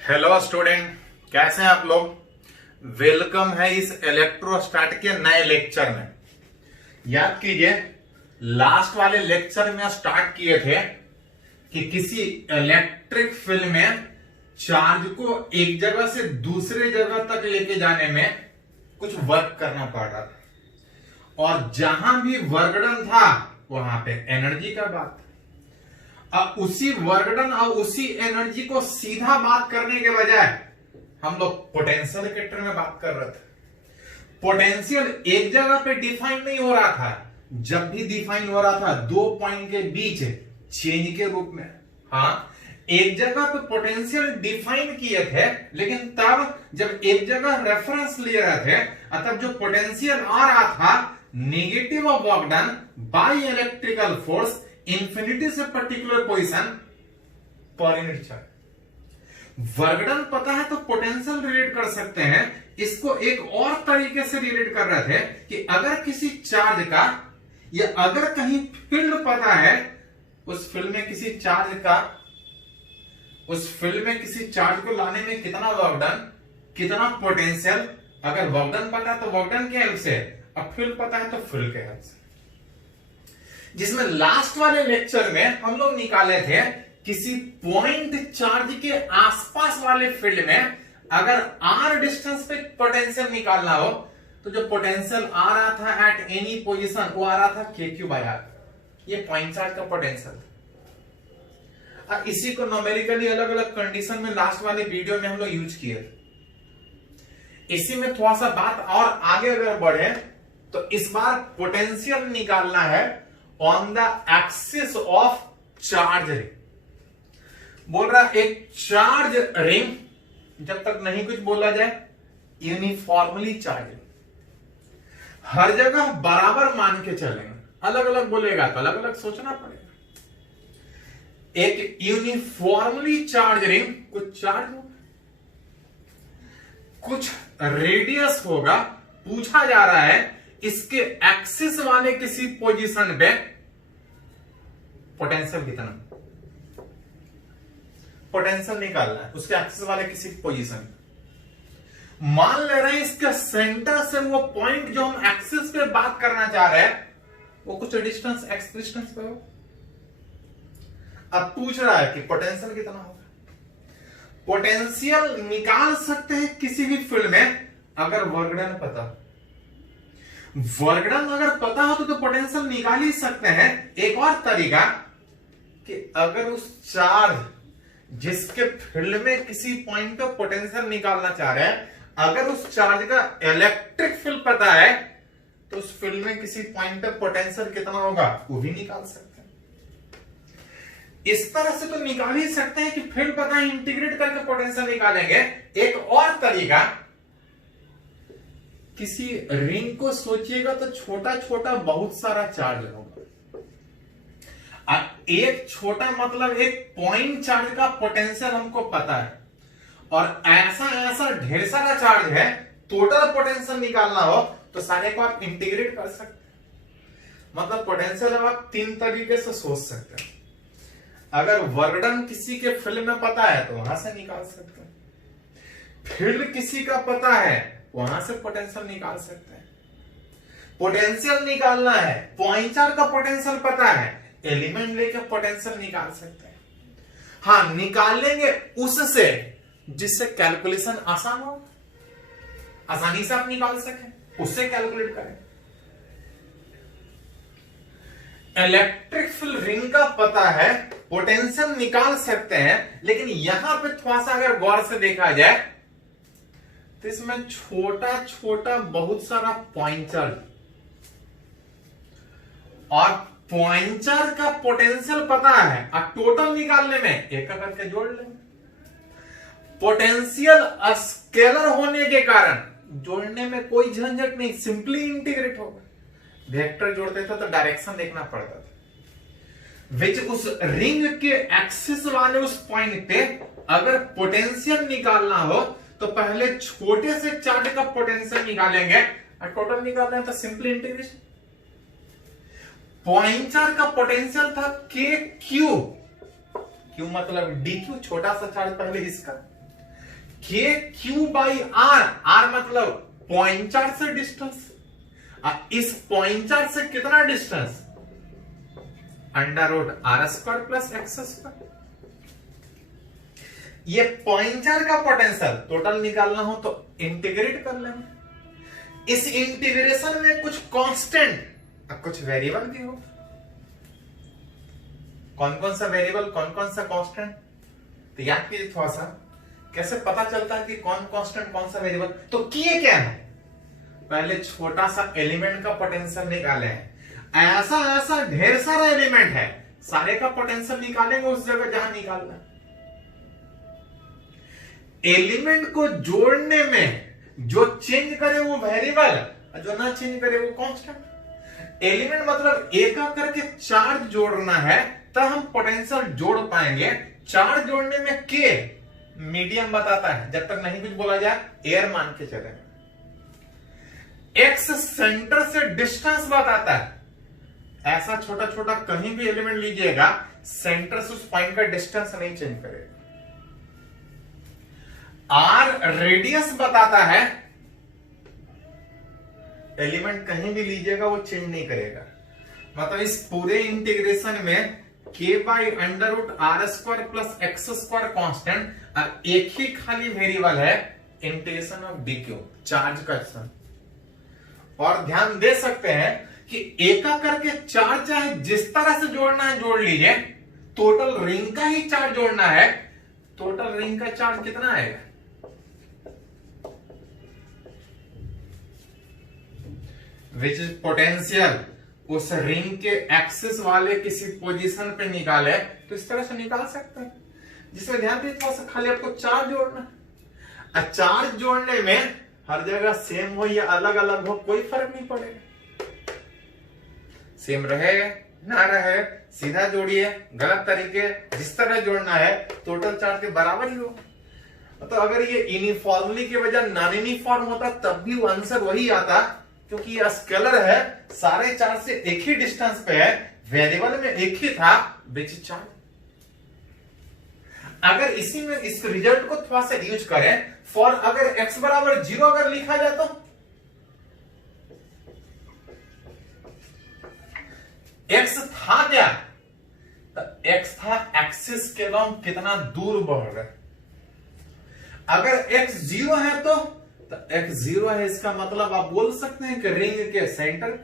Hello student, कैसे हैं आप लोग। वेलकम है इस इलेक्ट्रोस्टैट के नए लेक्चर में। याद कीजिए, लास्ट वाले लेक्चर में स्टार्ट किए थे कि किसी इलेक्ट्रिक फील्ड में चार्ज को एक जगह से दूसरे जगह तक लेके जाने में कुछ वर्क करना पड़ रहा था, और जहां भी वर्क डन था वहां पे एनर्जी का बात। अब उसी वर्क डन और उसी एनर्जी को सीधा बात करने के बजाय हम लोग पोटेंशियल के टर्म में बात कर रहे थे। पोटेंशियल एक जगह पे डिफाइन नहीं हो रहा था, जब भी डिफाइन हो रहा था दो पॉइंट के बीच चेंज के रूप में। हाँ, एक जगह पे पोटेंशियल डिफाइन किए थे, लेकिन तब जब एक जगह रेफरेंस ले रहे थे, तब जो पोटेंशियल आ रहा था negative of work done by electrical force infinity से पर्टिकुलर पोजीशन पर यूनिट चार्ज। वर्क डन पता है तो पोटेंशियल रिलेट कर सकते हैं। इसको एक और तरीके से रिलेट कर रहे थे कि अगर किसी चार्ज का या अगर कहीं फील्ड पता है, उस फील्ड में किसी चार्ज को लाने में कितना वर्क डन, कितना पोटेंशियल। अगर वर्क डन पता है तो वर्क डन के हेल्प से, अब फील्ड पता है तो फील्ड के हेल्प से। जिसमें लास्ट वाले लेक्चर में हम लोग निकाले थे किसी पॉइंट चार्ज के आसपास वाले फील्ड में अगर r डिस्टेंस पे पोटेंशियल निकालना हो, तो जो पोटेंशियल आ रहा था एट एनी पोजीशन वो आ रहा था kq/r। ये पॉइंट चार्ज का पोटेंशियल। अब इसी को न्यूमेरिकली अलग अलग कंडीशन में लास्ट वाले वीडियो में हम लोग यूज किए। इसी में थोड़ा सा बात और आगे अगर बढ़े तो इस बार पोटेंशियल निकालना है on the axis of charge ring. बोल रहा एक चार्ज रिंग, जब तक नहीं कुछ बोला जाए, यूनिफॉर्मली चार्ज, हर जगह बराबर मान के चलेंगे। अलग अलग बोलेगा तो अलग अलग सोचना पड़ेगा। एक यूनिफॉर्मली चार्ज रिंग, कुछ चार्ज होगा, कुछ रेडियस होगा। पूछा जा रहा है इसके एक्सिस वाले किसी पोजीशन पे पोटेंशियल कितना, पोटेंशियल निकालना है उसके एक्सिस वाले किसी पोजीशन। मान ले रहे हैं इसके सेंटर से वो पॉइंट जो हम एक्सिस पे बात करना चाह रहे हैं वो कुछ डिस्टेंस एक्स डिस्टेंस पे हो। अब पूछ रहा है कि पोटेंशियल कितना होगा। पोटेंशियल निकाल सकते हैं किसी भी फील्ड में अगर वर्क डन पता। वर्क डन अगर पता हो तो पोटेंशियल निकाल ही सकते हैं। एक और तरीका कि अगर उस चार्ज जिसके फील्ड में किसी पॉइंट पे पोटेंशियल निकालना चाह रहे हैं, अगर उस चार्ज का इलेक्ट्रिक फील्ड पता है तो उस फील्ड में किसी पॉइंट पे पोटेंशियल कितना होगा वो भी निकाल सकते हैं। इस तरह से तो निकाल ही सकते हैं कि फील्ड पता है, इंटीग्रेट करके पोटेंशियल निकालेंगे। एक और तरीका, किसी रिंग को सोचिएगा तो छोटा छोटा बहुत सारा चार्ज होगा। एक छोटा मतलब एक पॉइंट चार्ज का पोटेंशियल हमको पता है, और ऐसा ऐसा ढेर सारा चार्ज है, टोटल पोटेंशियल निकालना हो तो सारे को आप इंटीग्रेट कर सकते हैं। मतलब पोटेंशियल आप तीन तरीके से सोच सकते हैं। अगर वर्क डन किसी के फील्ड में पता है तो वहां से निकाल सकते हैं, फील्ड किसी का पता है वहां से पोटेंशियल निकाल सकते हैं। पोटेंशियल निकालना है, पॉइंट चार्ज का पोटेंशियल पता है, एलिमेंट लेके पोटेंशियल निकाल सकते हैं। हाँ, निकालेंगे उससे जिससे कैलकुलेशन आसान हो, आसानी से आप निकाल सकें, उससे कैलकुलेट करें। इलेक्ट्रिक फील्ड रिंग का पता है, पोटेंशियल निकाल सकते हैं, लेकिन यहां पे थोड़ा सा अगर गौर से देखा जाए तो इसमें छोटा छोटा बहुत सारा पॉइंट चार्ज, और पॉइंट चार्ज का पोटेंशियल पता है, और टोटल निकालने में एक करके जोड़ लेंगे। पोटेंशियल स्केलर होने के कारण जोड़ने में कोई झंझट नहीं, सिंपली इंटीग्रेट होगा। वेक्टर जोड़ते थे तो डायरेक्शन देखना पड़ता था। विच उस रिंग के एक्सिस वाले उस पॉइंट पे अगर पोटेंशियल निकालना हो तो पहले छोटे से चार्ज का पोटेंशियल निकालेंगे, और टोटल निकाल रहे हैं तो सिंपली इंटीग्रेशन। पॉइंट चार्ज का पोटेंशियल था के क्यू, क्यू मतलब डी क्यू, छोटा सा चार्ज पहले इसका, K Q by R, R मतलब पॉइंट चार्ज से डिस्टेंस, इस पॉइंट चार्ज से कितना distance, under root R square plus X square. ये पॉइंट चार्ज का पोटेंशियल टोटल निकालना हो तो इंटीग्रेट कर लेंगे। इस इंटीग्रेशन में कुछ कांस्टेंट और कुछ वेरिएबल भी हो। कौन कौन सा वेरिएबल, कौन कौन सा कांस्टेंट, तो याद कीजिए थोड़ा सा, कैसे पता चलता है कि कौन कांस्टेंट कौन सा वेरिएबल। तो किए क्या है, पहले छोटा सा एलिमेंट का पोटेंशियल निकाले हैं। ऐसा ऐसा ढेर सारा एलिमेंट है, सारे का पोटेंशियल निकालेंगे उस जगह जहां निकालना। एलिमेंट को जोड़ने में जो चेंज करे वो वेरिएबल, जो ना चेंज करे वो कांस्टेंट। एलिमेंट मतलब एक करके चार्ज जोड़ना है तब हम पोटेंशियल जोड़ पाएंगे। चार्ज जोड़ने में के मीडियम बताता है, जब तक नहीं कुछ बोला जाए एयर मान के चलेंगे। एक्स सेंटर से डिस्टेंस बताता है, ऐसा छोटा छोटा कहीं भी एलिमेंट लीजिएगा, सेंटर से उस पॉइंट का डिस्टेंस नहीं चेंज करेगा। आर रेडियस बताता है, एलिमेंट कहीं भी लीजिएगा वो चेंज नहीं करेगा। मतलब इस पूरे इंटीग्रेशन में K by under root R square plus X square constant, और एक ही खाली वेरिएबल है integration of D Q, charge का सम। और ध्यान दे सकते हैं कि एक करके चार्ज चाहे जिस तरह से जोड़ना है जोड़ लीजिए, टोटल रिंग का ही चार्ज जोड़ना है। टोटल रिंग का चार्ज कितना आएगा, विच इज पोटेंशियल उस रिंग के एक्सिस वाले किसी पोजीशन पे निकाले, तो इस तरह से निकाल सकते हैं। जिसमें ध्यान दीजिए थोड़ा सा, खाली आपको चार्ज जोड़ना है। चार्ज जोड़ने में हर जगह सेम हो या अलग अलग हो कोई फर्क नहीं पड़ेगा, सेम रहे ना रहे सीधा जोड़िए, गलत तरीके जिस तरह जोड़ना है टोटल चार्ज के बराबर ही हो। तो अगर ये यूनिफॉर्मली के बजाय नॉन यूनिफॉर्म होता तब भी वो आंसर वही आता, क्योंकि ये स्केलर है, सारे चार्ज से एक ही डिस्टेंस पे है, वेरिएबल में एक ही था विच चार्ज। अगर इसी में इस रिजल्ट को थोड़ा सा यूज करें, फॉर अगर x बराबर 0 अगर लिखा जाए तो x था क्या, तो x था एक्सिस के लॉन्ग कितना दूर बढ़ रहा है। अगर x 0 है तो x 0 है, इसका मतलब आप बोल सकते हैं कि रिंग के सेंटर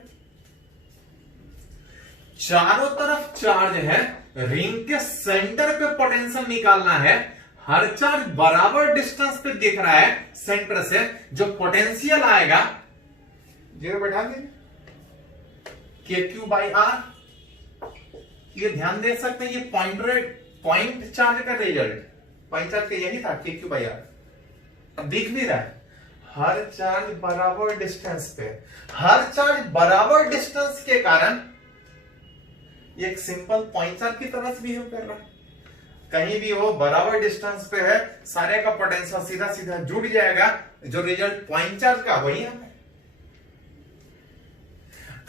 चारों तरफ चार्ज है, रिंग के सेंटर पे पोटेंशियल निकालना है। हर चार्ज बराबर डिस्टेंस पे दिख रहा है सेंटर से, जो पोटेंशियल आएगा 0 बैठा देंगे, के क्यू बाई आर। ये ध्यान दे सकते हैं, ये पॉइंट चार्ज का रिजल्ट, पॉइंट चार्ज का यही था के क्यू बाई आर। अब दिख भी रहा है हर चार्ज बराबर डिस्टेंस पे, हर चार्ज बराबर डिस्टेंस के कारण ये एक सिंपल पॉइंट चार्ज की तरह से बिहेव कर रहा है। कहीं भी हो बराबर डिस्टेंस पे है, सारे का पोटेंशियल सीधा सीधा जुड़ जाएगा, जो रिजल्ट पॉइंट चार्ज का वही है।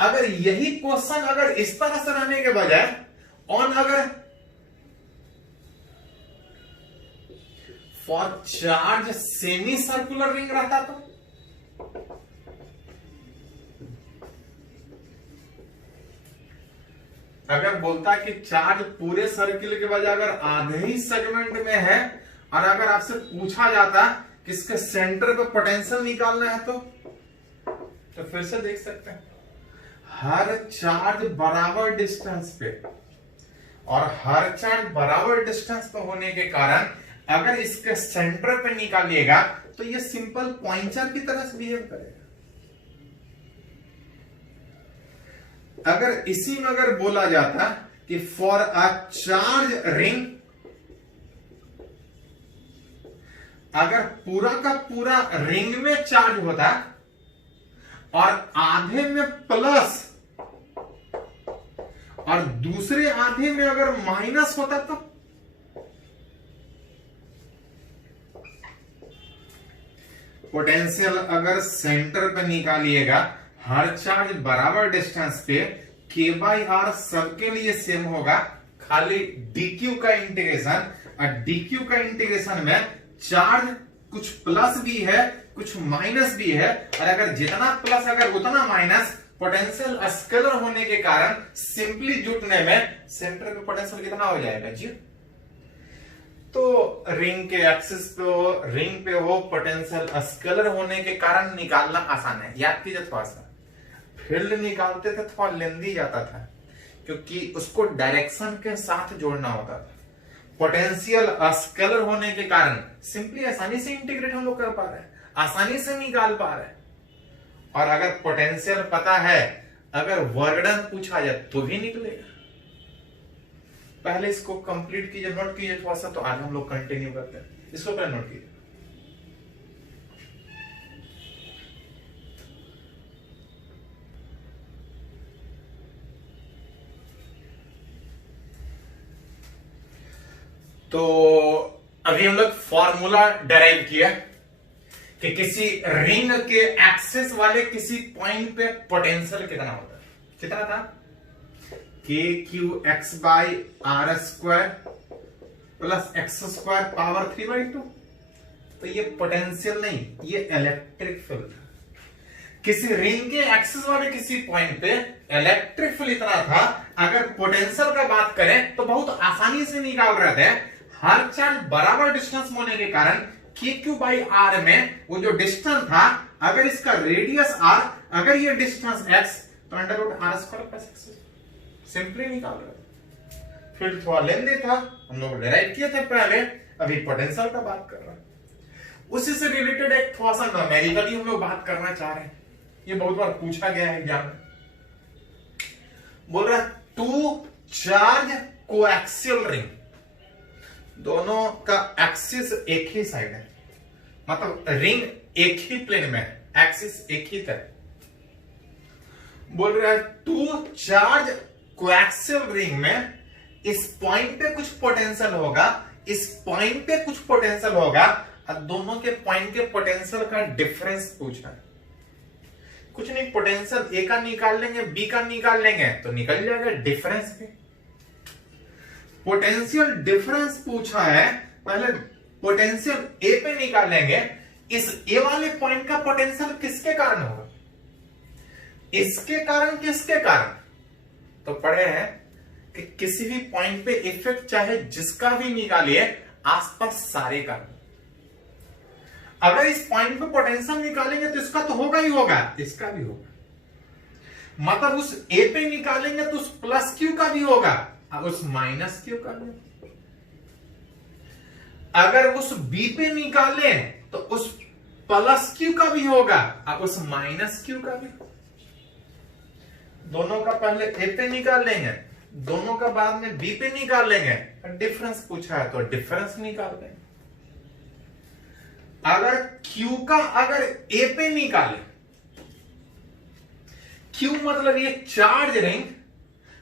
अगर यही क्वेश्चन अगर इस तरह से रहने के बजाय ऑन अगर for charge semi circular ring रहता तो अगर बोलता कि चार्ज पूरे सर्किल के बजाय अगर आधे ही सेगमेंट में है, और अगर आपसे पूछा जाता कि इसके सेंटर पे पोटेंशियल निकालना है तो फिर से देख सकते हैं हर चार्ज बराबर डिस्टेंस पे, और हर चार्ज बराबर डिस्टेंस पे होने के कारण अगर इसके सेंटर पे निकालिएगा तो ये सिंपल पॉइंट चार्ज की तरह से बिहेव करेगा। अगर इसी में अगर बोला जाता कि फॉर अ चार्ज रिंग, अगर पूरा का पूरा रिंग में चार्ज होता और आधे में प्लस और दूसरे आधे में अगर माइनस होता तो पोटेंशियल अगर सेंटर पे निकालिएगा, हर चार्ज बराबर डिस्टेंस पे, के बाई आर सबके लिए सेम होगा, खाली dq का इंटीग्रेशन, और dq का इंटीग्रेशन में चार्ज कुछ प्लस भी है कुछ माइनस भी है, और अगर जितना प्लस अगर उतना माइनस, पोटेंशियल स्केलर होने के कारण सिंपली जुटने में सेंटर पे पोटेंशियल कितना हो जाएगा जी। तो रिंग के एक्सिस पे हो, रिंग पे हो, पोटेंशियल स्केलर होने के कारण निकालना आसान है। याद कीजिए थोड़ा सा, फील्ड निकालते थे थोड़ा लेंदी जाता था क्योंकि उसको डायरेक्शन के साथ जोड़ना होता था। पोटेंशियल स्केलर होने के कारण सिंपली आसानी से इंटीग्रेट हम लोग कर पा रहे हैं, आसानी से निकाल पा रहे हैं। और अगर पोटेंशियल पता है, अगर वर्क डन पूछा जाए तो भी निकलेगा। पहले इसको कंप्लीट कीजिए, नोट कीजिए थोड़ा सा, तो आज हम लोग कंटिन्यू करते हैं। इसको पहले नोट कीजिए। तो अभी हम लोग फॉर्मूला डेराइव किया कि किसी रिंग के एक्सेस वाले किसी पॉइंट पे पोटेंशियल कितना होता है। कितना था? K Q X by R square plus X square power 3/2। तो ये पोटेंशियल नहीं, ये इलेक्ट्रिक फील्ड था। किसी रिंग के एक्सेस वाले किसी पॉइंट पे इलेक्ट्रिक फील्ड इतना था। अगर पोटेंशियल का बात करें तो बहुत आसानी से निकाल रहे थे। हर चार्ज बराबर डिस्टेंस होने के कारण के क्यू बाई आर में वो जो डिस्टेंस था, अगर इसका रेडियस आर, अगर ये डिस्टेंस एक्स, तो under root R square plus X, simply निकाल रहे। फिर थोड़ा लेंदी था, हम लोग डिराइव किए थे पहले, अभी पोटेंशियल का बात कर रहे हैं। उसी से रिलेटेड एक थोड़ा सा न्यूमेरिकली हम लोग बात करना चाह रहे हैं। ये बहुत बार पूछा गया है एग्जाम में। बोल रहा है टू चार्ज कोएक्सियल रिंग, दोनों का एक्सिस एक ही साइड है, मतलब रिंग एक ही प्लेन में है, एक्सिस एक ही तरह। बोल रहा है टू चार्ज कोएक्सियल रिंग में इस पॉइंट पे कुछ पोटेंशियल होगा, इस पॉइंट पे कुछ पोटेंशियल होगा, और दोनों के पॉइंट के पोटेंशियल का डिफरेंस पूछा है। कुछ नहीं, पोटेंशियल ए का निकाल लेंगे, बी का निकाल लेंगे तो निकल जाएगा डिफरेंस भी। पोटेंशियल डिफरेंस पूछा है, पहले पोटेंशियल ए पे निकालेंगे। इस ए वाले पॉइंट का पोटेंशियल किसके कारण होगा? इसके कारण, किसके कारण? तो पढ़े हैं कि किसी भी पॉइंट पे इफेक्ट चाहे जिसका भी निकालिए, आसपास सारे का। अगर इस पॉइंट पे पोटेंशियल निकालेंगे तो इसका तो होगा ही होगा, इसका भी होगा। मतलब उस ए पे निकालेंगे तो उस प्लस क्यू का भी होगा, और उस माइनस क्यू का भी। अगर उस बी पे निकाले तो उस प्लस क्यू का भी होगा, और उस माइनस क्यू का भी। दोनों का पहले ए पे निकाल लेंगे, दोनों का बाद में बी पे निकाल लेंगे। डिफरेंस पूछा है तो डिफरेंस निकाल लेंगे। अगर Q का अगर A पे निकाले, Q मतलब ये चार्ज रिंग,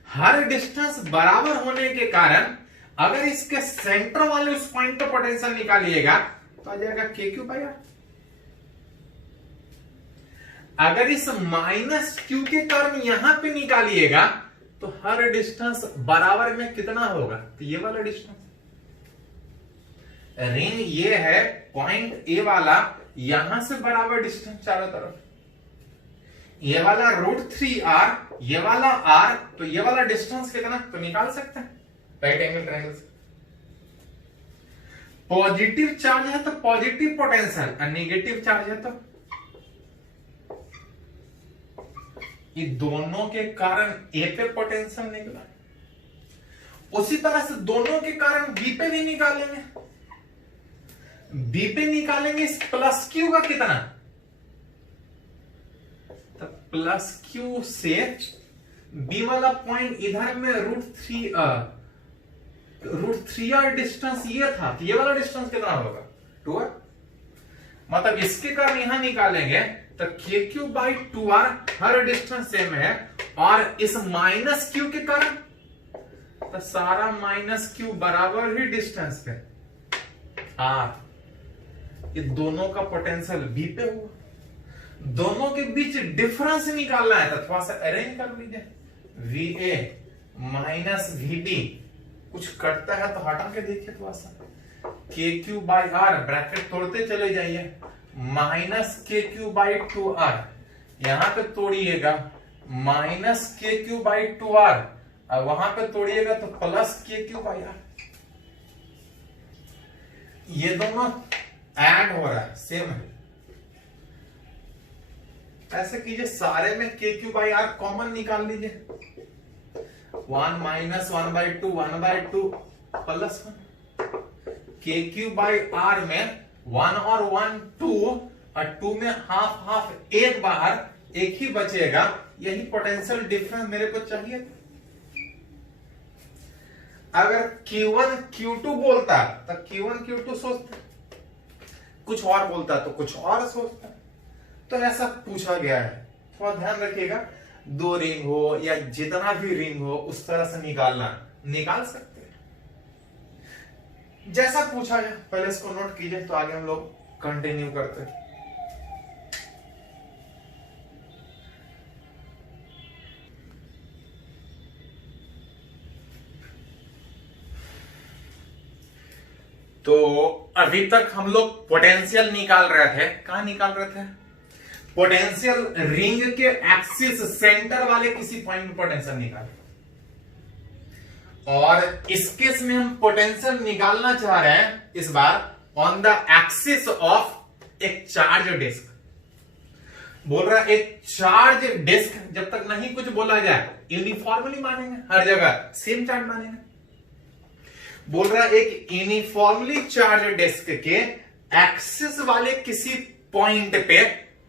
हर डिस्टेंस बराबर होने के कारण अगर इसके सेंटर वाले उस पॉइंट पे पोटेंशियल निकालिएगा तो आ जाएगा के क्यू बाई आर। अगर इस माइनस क्यू के कारण यहां पे निकालिएगा तो हर डिस्टेंस बराबर में कितना होगा? तो ये वाला डिस्टेंस, रिंग ये है, पॉइंट ए वाला, यहां से बराबर डिस्टेंस चारों तरफ। ये वाला √3r, ये वाला r, तो ये वाला डिस्टेंस कितना तो निकाल सकते हैं राइट एंगल ट्रायंगल से। पॉजिटिव चार्ज है तो पॉजिटिव पोटेंशियल, और नेगेटिव चार्ज है तो ये दोनों के कारण ए पे पोटेंशियल निकला। उसी तरह से दोनों के कारण बी पे भी निकालेंगे। बी पे निकालेंगे इस प्लस क्यू का कितना, तो प्लस क्यू से बी वाला पॉइंट इधर में √3r डिस्टेंस ये था, तो ये वाला डिस्टेंस कितना होगा? 2r। मतलब इसके कारण यहां निकालेंगे तो के Q by 2r, her distance same है, और इस माइनस क्यू के कारण तो सारा माइनस क्यू बराबर ही डिस्टेंस पे r। ये दोनों का पोटेंशियल V पे हुआ, दोनों के बीच डिफरेंस निकालना है तो थोड़ा सा अरेंज कर लीजिए, VA माइनस VB, कुछ कटता है तो हटा के देखिए थोड़ा सा, KQ बाई R, ब्रैकेट तोड़ते चले जाइए, माइनस KQ बाई 2R, यहां पे तोड़िएगा माइनस KQ बाई 2R, और वहां पे तोड़िएगा तो प्लस KQ बाई R, ये दोनों ऐड हो रहा है, सेम है। ऐसे कीजिए, सारे में KQ बाई R कॉमन निकाल लीजिए, 1 minus 1 by 2, 1 by 2 plus 1, KQ by R में 1 और 1 2, और 2 में हाफ हाफ, एक बाहर, एक ही बचेगा, यही पोटेंशियल डिफरेंस मेरे को चाहिए। अगर Q1 Q2 बोलता तो Q1 Q2 सोचते, कुछ और बोलता तो कुछ और सोचता, तो ऐसा पूछा गया है, थोड़ा ध्यान रखिएगा। दो रिंग हो या जितना भी रिंग हो उस तरह से निकाल सकते हैं, जैसा पूछा जाए। पहले इसको नोट कीजिए तो आगे हम लोग कंटिन्यू करते हैं। तो अभी तक हम लोग पोटेंशियल निकाल रहे थे, कहां निकाल रहे थे? पोटेंशियल रिंग के एक्सिस सेंटर वाले किसी पॉइंट में पोटेंशियल निकाल, और इस केस में हम पोटेंशियल निकालना चाह रहे हैं इस बार ऑन द एक्सिस ऑफ एक चार्ज डिस्क। बोल रहा है एक चार्ज डिस्क, जब तक नहीं कुछ बोला जाए यूनिफॉर्मली मानेंगे, हर जगह सेम चार्ज मानेंगे। बोल रहा है एक यूनिफॉर्मली चार्ज डिस्क के एक्सिस वाले किसी पॉइंट पे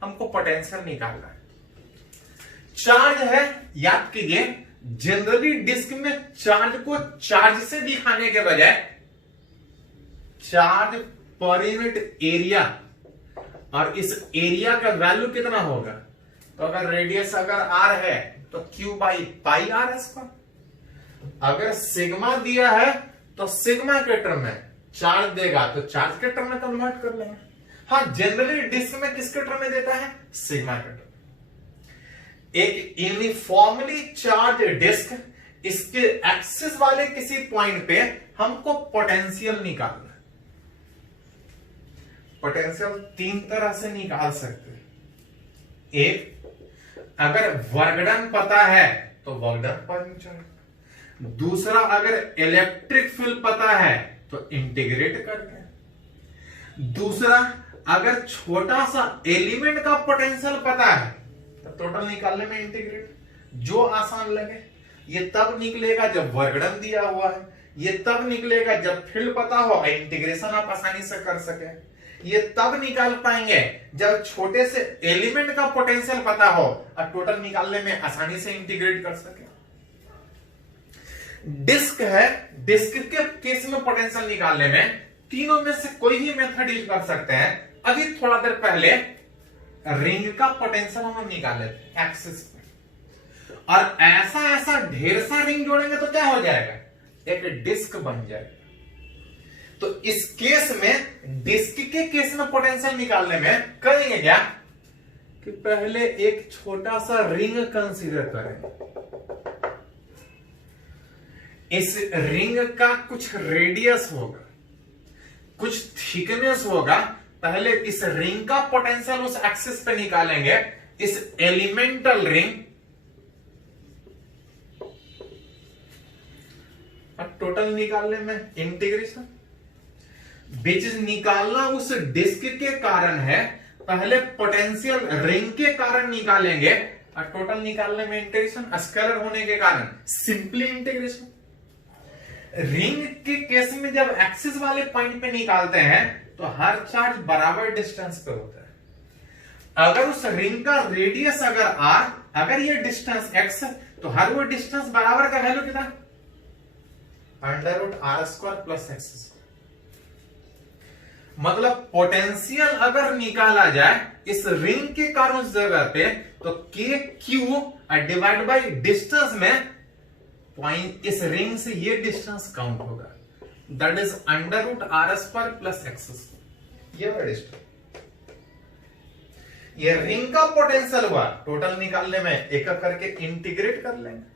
हमको पोटेंशियल निकालना है। चार्ज है, याद कीजिए, जनरली डिस्क में चार्ज को चार्ज से दिखाने के बजाय चार्ज पर यूनिट एरिया, और इस एरिया का वैल्यू कितना होगा, तो अगर रेडियस अगर R है तो Q by pi R square, अगर सिग्मा दिया है तो सिग्मा के टर्म में चार्ज देगा तो चार्ज के टर्म में कन्वर्ट कर लेंगे। हाँ, जनरली डिस्क में किसके टर्म में देता है? सिग्मा के टर्म। एक यूनिफॉर्मली चार्ज डिस्क, इसके एक्सिस वाले किसी पॉइंट पे हमको पोटेंशियल निकालना है। पोटेंशियल तीन तरह से निकाल सकते हैं। एक, अगर वर्कडन पता है तो वर्कडन पर चलेगा। दूसरा, अगर इलेक्ट्रिक फील्ड पता है तो इंटीग्रेट करके। दूसरा, अगर छोटा सा एलिमेंट का पोटेंशियल पता है तो टोटल निकालने में इंटीग्रेट, जो आसान लगे। ये तब निकलेगा जब वर्कडन दिया हुआ है, ये तब निकलेगा जब फील्ड पता हो, इंटीग्रेशन आप आसानी से कर सके। ये तब निकाल पाएंगे जब छोटे से एलिमेंट का पोटेंशियल पता हो और टोटल निकालने में आसानी से इंटीग्रेट कर सके। डिस्क है, डिस्क के केस में पोटेंशियल निकालने में तीनों में से कोई भी मेथड यूज कर सकते हैं। अभी थोड़ा देर पहले रिंग का पोटेंशियल हम निकाले थे एक्सिस पे, और ऐसा ऐसा ढेर सा रिंग जोड़ेंगे तो क्या हो जाएगा? एक डिस्क बन जाएगा। तो इस केस में, डिस्क के केस में पोटेंशियल निकालने में करेंगे क्या कि पहले एक छोटा सा रिंग कंसीडर करेंगे। इस रिंग का कुछ रेडियस होगा, कुछ थिकनेस होगा। पहले इस रिंग का पोटेंशियल उस एक्सिस पे निकालेंगे, इस एलिमेंटल रिंग, और टोटल निकालने में इंटीग्रेशन। बीच निकालना उस डिस्क के कारण है, पहले पोटेंशियल रिंग के कारण निकालेंगे, और टोटल निकालने में इंटीग्रेशन। स्केलर होने के कारण सिंपली इंटीग्रेशन। रिंग के केस में जब एक्सिस वाले पॉइंट पे निकालते हैं तो हर चार्ज बराबर डिस्टेंस पे होता है। अगर उस रिंग का रेडियस अगर R, अगर ये डिस्टेंस x, तो हर वो डिस्टेंस बराबर का वैल्यू कितना? √R² plus x²। मतलब पोटेंशियल अगर निकाला जाए इस रिंग के कारण उस जगह पे, तो KQ डिवाइड बाई डिस्टेंस में पॉइंट, इस रिंग से ये डिस्टेंस काउंट होगा, that is √R² plus x²। ये हुआ डिस्टेंस। ये रिंग का पोटेंशियल हुआ, टोटल निकालने में एक एक करके इंटीग्रेट कर लेंगे।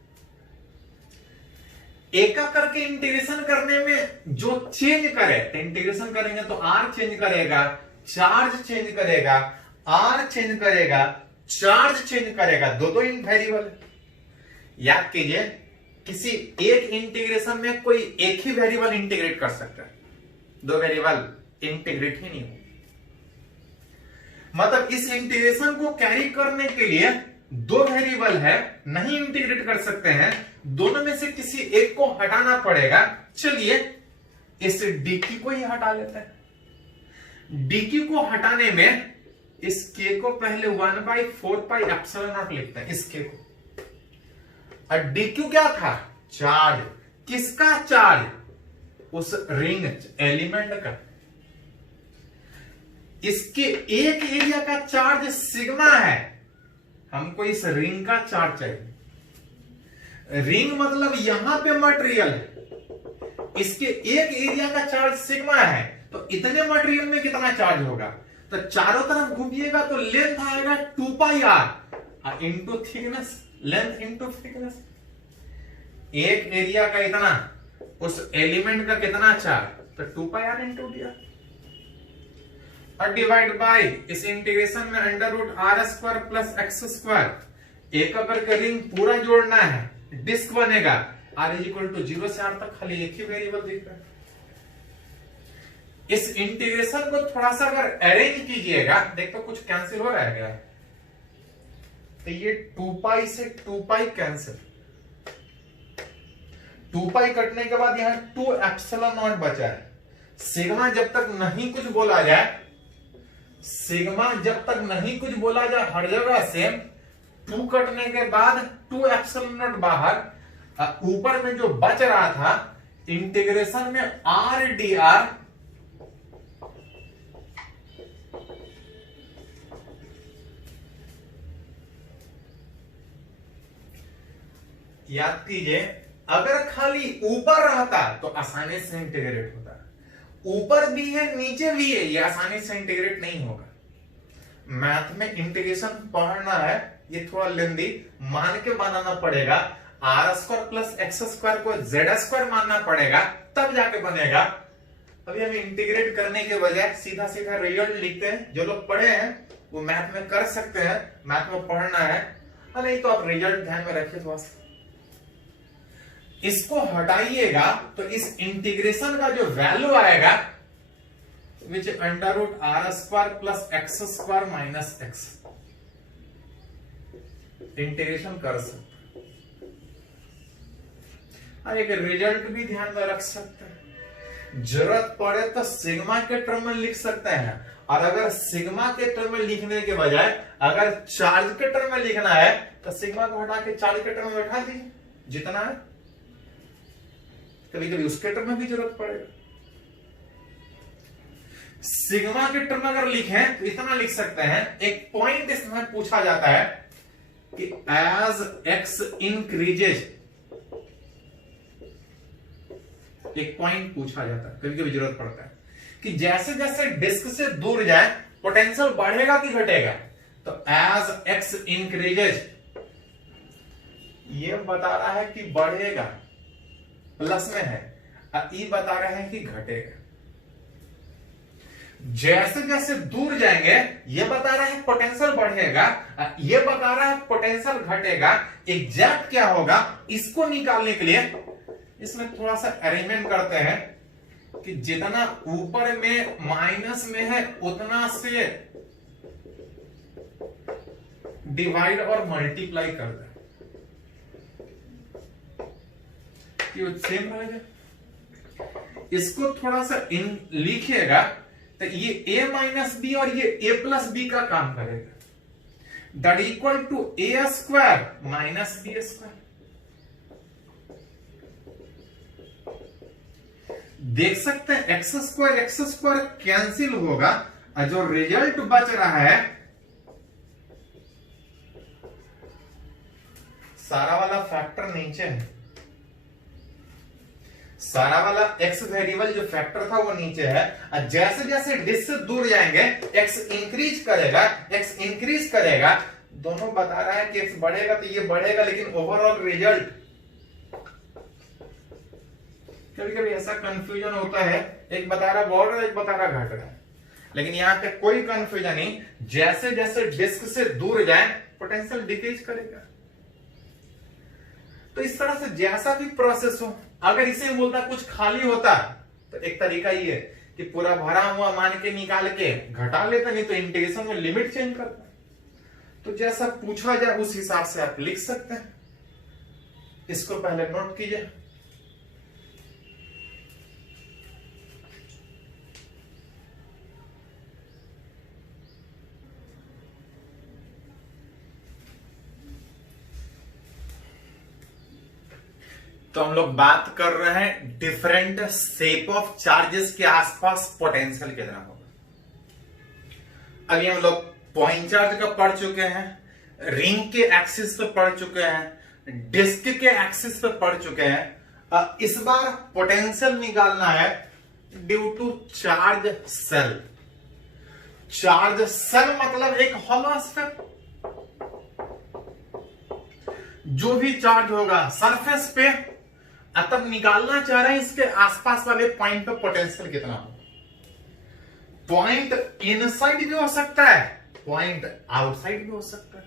एक एक करके इंटीग्रेशन करने में जो चेंज करे, तो इंटीग्रेशन करेंगे तो आर चेंज करेगा, चार्ज चेंज करेगा, आर चेंज करेगा, चार्ज चेंज करेगा, दो वेरिएबल। याद कीजिए, किसी एक इंटीग्रेशन में कोई एक ही वेरिएबल इंटीग्रेट कर सकता है, दो वेरिएबल इंटीग्रेट ही नहीं हो। मतलब इस इंटीग्रेशन को कैरी करने के लिए दो वेरिएबल है, नहीं इंटीग्रेट कर सकते हैं, दोनों में से किसी एक को हटाना पड़ेगा। चलिए इस डीक्यू को ही हटा लेते हैं। डीक्यू को हटाने में इस के को पहले 1/4πε0 लिखते हैं, इस के को। और डीक्यू क्या था? चार्ज। किसका चार्ज? उस रिंग एलिमेंट का। इसके एक एरिया का चार्ज सिग्मा है, हमको इस रिंग का चार्ज चाहिए। रिंग मतलब यहां पे मटेरियल है, इसके एक एरिया का चार्ज सिग्मा है, तो इतने मटेरियल में कितना चार्ज होगा? तो चारों तरफ घूमिएगा तो लेंथ आएगा 2πr into thickness, length into thickness. एक एरिया का इतना, उस एलिमेंट का कितना चार्ज? तो 2πr इंटू डी। और डिवाइड बाय इस इंटीग्रेशन में √r² प्लस x²। एक करके रिंग पूरा जोड़ना है, डिस्क बनेगा। r = 0 से r तक खाली एक ही वेरिएबल दिख रहा है। इस इंटीग्रेशन को थोड़ा सा अगर अरेंज कीजिएगा, देखो कुछ कैंसिल हो रहा है क्या? तो ये 2π से 2π कैंसिल, 2π कटने के बाद यहां 2ε0 बचा है। सिग्मा जब तक नहीं कुछ बोला जाए, सिग्मा जब तक नहीं कुछ बोला जाए, हर जगह से 2 कटने के बाद 2ε0 बाहर, ऊपर में जो बच रहा था इंटीग्रेशन में r/dr याद कीजिए, अगर खाली ऊपर रहता तो आसानी से इंटीग्रेट होता। ऊपर भी है नीचे भी है, ये आसानी से इंटीग्रेट नहीं होगा। मैथ में इंटीग्रेशन पढ़ना है, ये थोड़ा लेंदी मान के बनाना पड़ेगा। r² प्लस x² को z² मानना पड़ेगा, तब जाके बनेगा। अभी हम इंटीग्रेट करने के बजाय सीधा सीधा रिजल्ट लिखते हैं। जो लोग पढ़े हैं वो मैथ में कर सकते हैं, मैथ में पढ़ना है, नहीं तो आप रिजल्ट ध्यान में रखिए थोड़ा सा। इसको हटाइएगा तो इस इंटीग्रेशन का जो वैल्यू आएगा, विच √r² plus x² minus x, integration कर सकते हैं। और एक रिजल्ट भी ध्यान में रख सकते हैं। जरूरत पड़े तो सिग्मा के टर्म में लिख सकते हैं, और अगर सिग्मा के टर्म में लिखने के बजाय अगर चार्ज के टर्म में लिखना है तो सिग्मा को हटा के चार्ज के टर्म में बैठा दीजिए जितना है। कभी कभी उसके टर्म में भी जरूरत पड़ेगा। सिग्मा के टर्म अगर लिखें तो इतना लिख सकते हैं। एक पॉइंट इसमें पूछा जाता है कि एज x इंक्रीजेज, एक पॉइंट पूछा जाता है, कभी कभी जरूरत पड़ता है कि जैसे जैसे डिस्क से दूर जाए पोटेंशियल बढ़ेगा कि घटेगा। तो एज x इंक्रीजेज, ये बता रहा है कि बढ़ेगा, प्लस में है, ई बता रहे हैं कि घटेगा। जैसे जैसे दूर जाएंगे ये बता रहा है पोटेंशियल बढ़ेगा, ये बता रहा है पोटेंशियल घटेगा। एग्जैक्ट क्या होगा इसको निकालने के लिए इसमें थोड़ा सा अरेंजमेंट करते हैं कि जितना ऊपर में माइनस में है उतना से डिवाइड और मल्टीप्लाई करते हैं कि सेम रहेगा। इसको थोड़ा सा इन लिखिएगा तो ये a माइनस बी और ये a प्लस बी का काम करेगा। That equal to a² minus b²। देख सकते हैं x² कैंसिल होगा और जो रिजल्ट बच रहा है सारा वाला फैक्टर नीचे है। सारा वाला x वेरिएबल जो फैक्टर था वो नीचे है, और जैसे जैसे डिस्क से दूर जाएंगे x इंक्रीज करेगा, दोनों बता रहा है कि x बढ़ेगा तो ये बढ़ेगा, लेकिन ओवरऑल रिजल्ट कभी कभी ऐसा कंफ्यूजन होता है, एक बता रहा बढ़ रहा है, एक बता रहा घट रहा है, लेकिन यहां पे कोई कंफ्यूजन नहीं, जैसे जैसे डिस्क से दूर जाए पोटेंशियल डिक्रीज करेगा। तो इस तरह से जैसा भी प्रोसेस हो, अगर इसे बोलता कुछ खाली होता तो एक तरीका ये है कि पूरा भरा हुआ मान के निकाल के घटा लेता, नहीं तो इंटीग्रेशन में लिमिट चेंज करता। तो जैसा पूछा जाए उस हिसाब से आप लिख सकते हैं। इसको पहले नोट कीजिए। तो हम लोग बात कर रहे हैं डिफरेंट शेप ऑफ चार्जेस के आसपास पोटेंशियल कितना होगा। अभी हम लोग पॉइंट चार्ज का पढ़ चुके हैं, रिंग के एक्सिस पे पढ़ चुके हैं, डिस्क के एक्सिस पे पढ़ चुके हैं। इस बार पोटेंशियल निकालना है due to charge shell. Charge shell मतलब एक हॉलो स्फीयर, जो भी चार्ज होगा सरफेस पे, तब निकालना चाह रहे हैं इसके आसपास वाले पॉइंट पे पोटेंशियल कितना होगा। पॉइंट इनसाइड भी हो सकता है, पॉइंट आउटसाइड भी हो सकता है।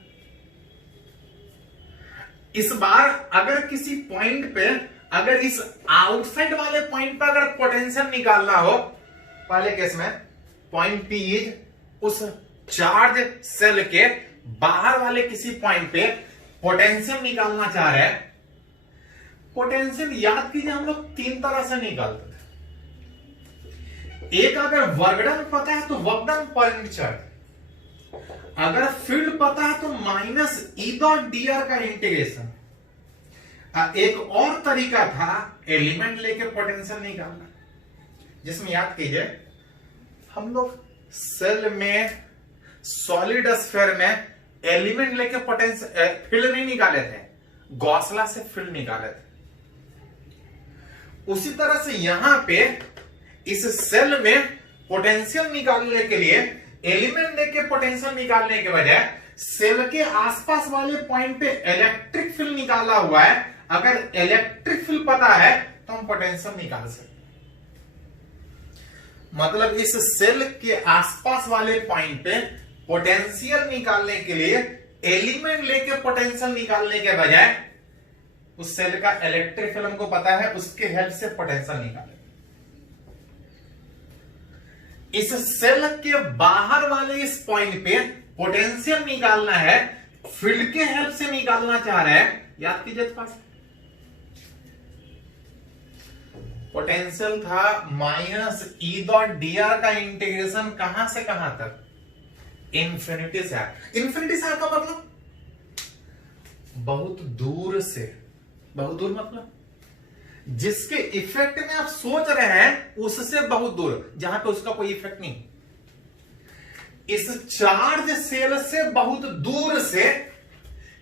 इस बार अगर किसी पॉइंट पे, अगर इस आउटसाइड वाले पॉइंट पे अगर पोटेंशियल निकालना हो, पहले केस में पॉइंट पी इज उस चार्ज सेल के बाहर वाले किसी पॉइंट पे पोटेंशियल निकालना चाह रहे हैं। पोटेंशियल याद कीजिए हम लोग तीन तरह से निकालते थे। एक, अगर वर्क डन पता है तो वर्क डन पर यूनिट चार्ज, अगर फील्ड पता है तो minus E dot D R का इंटीग्रेशन। एक और तरीका था एलिमेंट लेके पोटेंशियल निकालना, जिसमें याद कीजिए हम लोग सेल में सॉलिड स्फीयर में एलिमेंट लेके पोटेंशियल फील्ड नहीं निकाले थे, गॉसला से फील्ड निकाले थे। उसी तरह से यहां पे इस सेल में पोटेंशियल निकालने के लिए एलिमेंट लेके पोटेंशियल निकालने के बजाय सेल के आसपास वाले पॉइंट पे इलेक्ट्रिक फील्ड निकाला हुआ है। अगर इलेक्ट्रिक फील्ड पता है तो हम पोटेंशियल निकाल सकते हैं। मतलब इस सेल के आसपास वाले पॉइंट पे पोटेंशियल निकालने के लिए एलिमेंट लेके पोटेंशियल निकालने के बजाय उस सेल का इलेक्ट्रिक फील्ड हमको पता है, उसके हेल्प से पोटेंशियल निकाले। इस सेल के बाहर वाले इस पॉइंट पे पोटेंशियल निकालना है, फील्ड के हेल्प से निकालना चाह रहे हैं। याद कीजिए पास पोटेंशियल था minus E dot D R का इंटीग्रेशन कहां से कहां तक, इंफिनिटी से आर। इंफिनिटी से आर का मतलब बहुत दूर से, बहुत दूर मतलब जिसके इफेक्ट में आप सोच रहे हैं उससे बहुत दूर, जहां पे उसका कोई इफेक्ट नहीं। इस चार्ज सेल से बहुत दूर से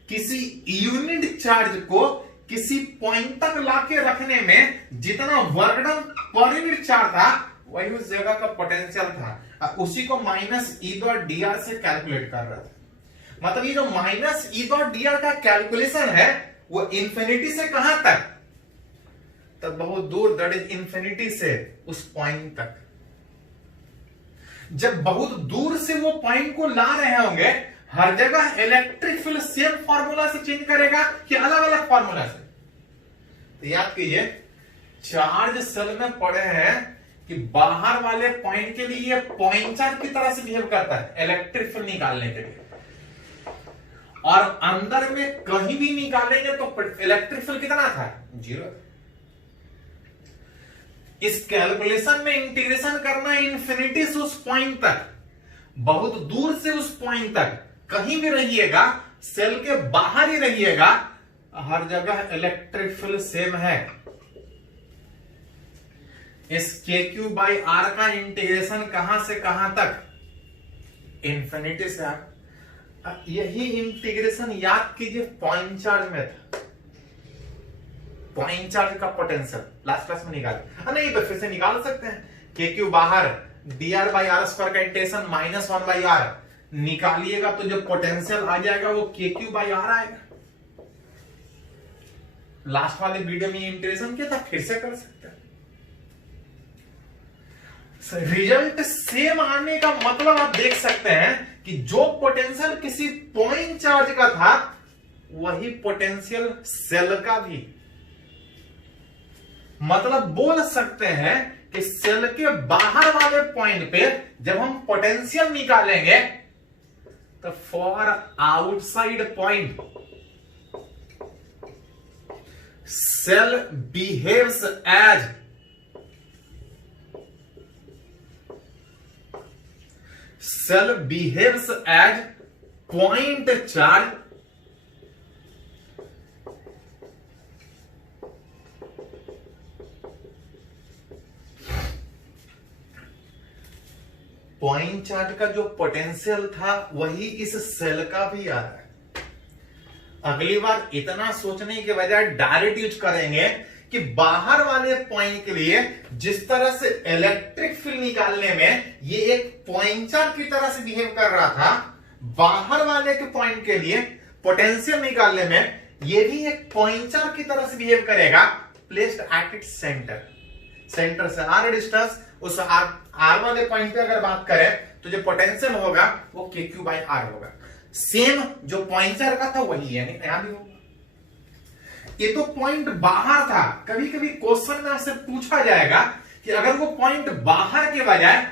किसी यूनिट चार्ज को किसी पॉइंट तक लाके रखने में जितना वर्क डन पर यूनिट चार्ज था वही उस जगह का पोटेंशियल था। उसी को minus E dot D R से कैलकुलेट कर रहा था। मतलब ये जो minus E dot D R का कैलकुलेशन है वो इंफिनिटी से कहां तक, तब बहुत दूर, दैट इज इंफिनिटी से उस पॉइंट तक। जब बहुत दूर से वो पॉइंट को ला रहे होंगे, हर जगह इलेक्ट्रिक फील्ड सेम फार्मूला से चेंज करेगा कि अलग अलग फार्मूला से। तो याद कीजिए चार्ज सेल में पढ़े हैं कि बाहर वाले पॉइंट के लिए पॉइंट चार्ज की तरह से बिहेव करता है इलेक्ट्रिक फील्ड निकालने के लिए, और अंदर में कहीं भी निकालेंगे तो इलेक्ट्रिक फील्ड कितना था, 0। इस कैलकुलेशन में इंटीग्रेशन करना है इंफिनिटी से उस पॉइंट तक, बहुत दूर से उस पॉइंट तक, कहीं भी रहिएगा, सेल के बाहर ही रहिएगा, हर जगह इलेक्ट्रिक फील्ड सेम है। इस के क्यू बाई आर का इंटीग्रेशन कहां से कहां तक, इंफिनिटी से आर। यही इंटीग्रेशन याद कीजिए पॉइंट चार्ज में था। पॉइंट चार्ज का पोटेंशियल लास्ट क्लास में निकाल, नहीं तो फिर से निकाल सकते हैं। के क्यू बाहर, dr बाई आर स्क्वायर का इंटेंशन -1/r, निकालिएगा तो जो पोटेंशियल आ जाएगा वो के क्यू बाई आर आएगा। लास्ट वाले वीडियो में इंटीग्रेशन किया था, फिर से कर सकते हैं। रिजल्ट सेम आने का मतलब आप देख सकते हैं कि जो पोटेंशियल किसी पॉइंट चार्ज का था वही पोटेंशियल सेल का भी। मतलब बोल सकते हैं कि सेल के बाहर वाले पॉइंट पे जब हम पोटेंशियल निकालेंगे तो for outside point shell behaves as point charge point charge का जो पोटेंशियल था वही इस सेल का भी आ रहा है। अगली बार इतना सोचने के बजाय डायरेक्ट यूज करेंगे कि बाहर वाले पॉइंट के लिए जिस तरह से इलेक्ट्रिक फील्ड निकालने में ये एक पॉइंट चार्ज की तरह से बिहेव कर रहा था, बाहर वाले के पॉइंट के लिए पोटेंशियल निकालने में ये भी एक पॉइंट चार्ज की तरह से बिहेव करेगा, प्लेस्ड एट इट्स सेंटर से आर डिस्टेंस। उस आर वाले पॉइंट पे अगर बात करें तो जो पोटेंशियल होगा वो के क्यू बाई आर होगा। सेम जो पॉइंट चार्ज का था वही है, यहां भी होगा। ये तो पॉइंट बाहर था। कभी कभी क्वेश्चन में आपसे पूछा जाएगा कि अगर वो पॉइंट बाहर के बजाय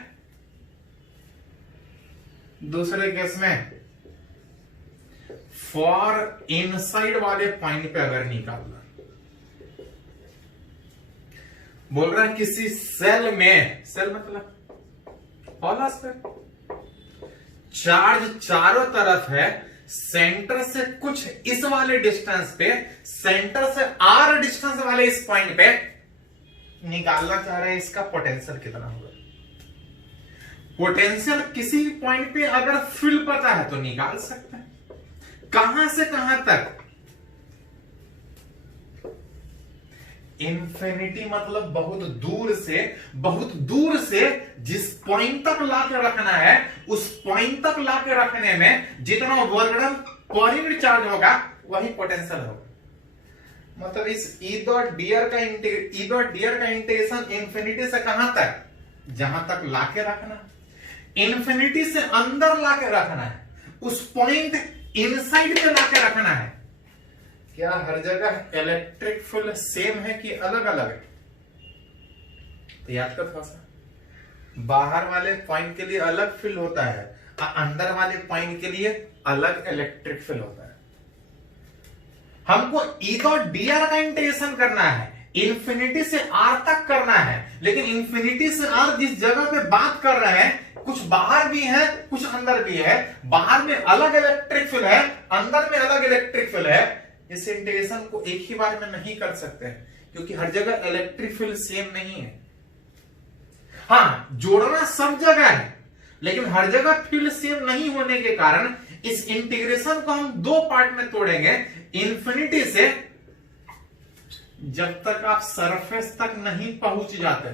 दूसरे केस में फॉर इनसाइड वाले पॉइंट पे अगर निकालना, बोल रहा है किसी सेल में, सेल मतलब चार्ज चारों तरफ है, सेंटर से कुछ इस वाले डिस्टेंस पे, सेंटर से आर डिस्टेंस वाले इस पॉइंट पे निकालना चाह रहे हैं, इसका पोटेंशियल कितना होगा। पोटेंशियल किसी पॉइंट पे अगर फील्ड पता है तो निकाल सकते हैं। कहां से कहां तक? इंफिनिटी मतलब बहुत दूर से जिस पॉइंट तक लाके रखना है, उस पॉइंट तक लाके रखने में जितना वर्क डन पर यूनिट चार्ज होगा वही पोटेंशियल होगा। मतलब इस ई डॉट डियर का इंटीग्रेशन इंफिनिटी से कहां तक? जहां तक लाके रखना, इंफिनिटी से अंदर लाके रखना है, उस पॉइंट इनसाइड पे लाके रखना है। क्या हर जगह इलेक्ट्रिक फील्ड सेम है कि अलग अलग है? तो याद कर थोड़ा सा, बाहर वाले पॉइंट के लिए अलग फील्ड होता है, अंदर वाले पॉइंट के लिए अलग इलेक्ट्रिक फील्ड होता है। हमको ई डॉट डी आर का इंटीग्रेशन करना है, इंफिनिटी से आर तक करना है, लेकिन इंफिनिटी से आर जिस जगह पे बात कर रहे हैं कुछ बाहर भी है कुछ अंदर भी है। बाहर में अलग इलेक्ट्रिक फील्ड है, अंदर में अलग इलेक्ट्रिक फील्ड है। इस इंटीग्रेशन को एक ही बार में नहीं कर सकते क्योंकि हर जगह इलेक्ट्रिक फील्ड सेम नहीं है। हाँ, जोड़ना सब जगह है लेकिन हर जगह फील्ड सेम नहीं होने के कारण इस इंटीग्रेशन को हम दो पार्ट में तोड़ेंगे। इंफिनिटी से जब तक आप सरफेस तक नहीं पहुंच जाते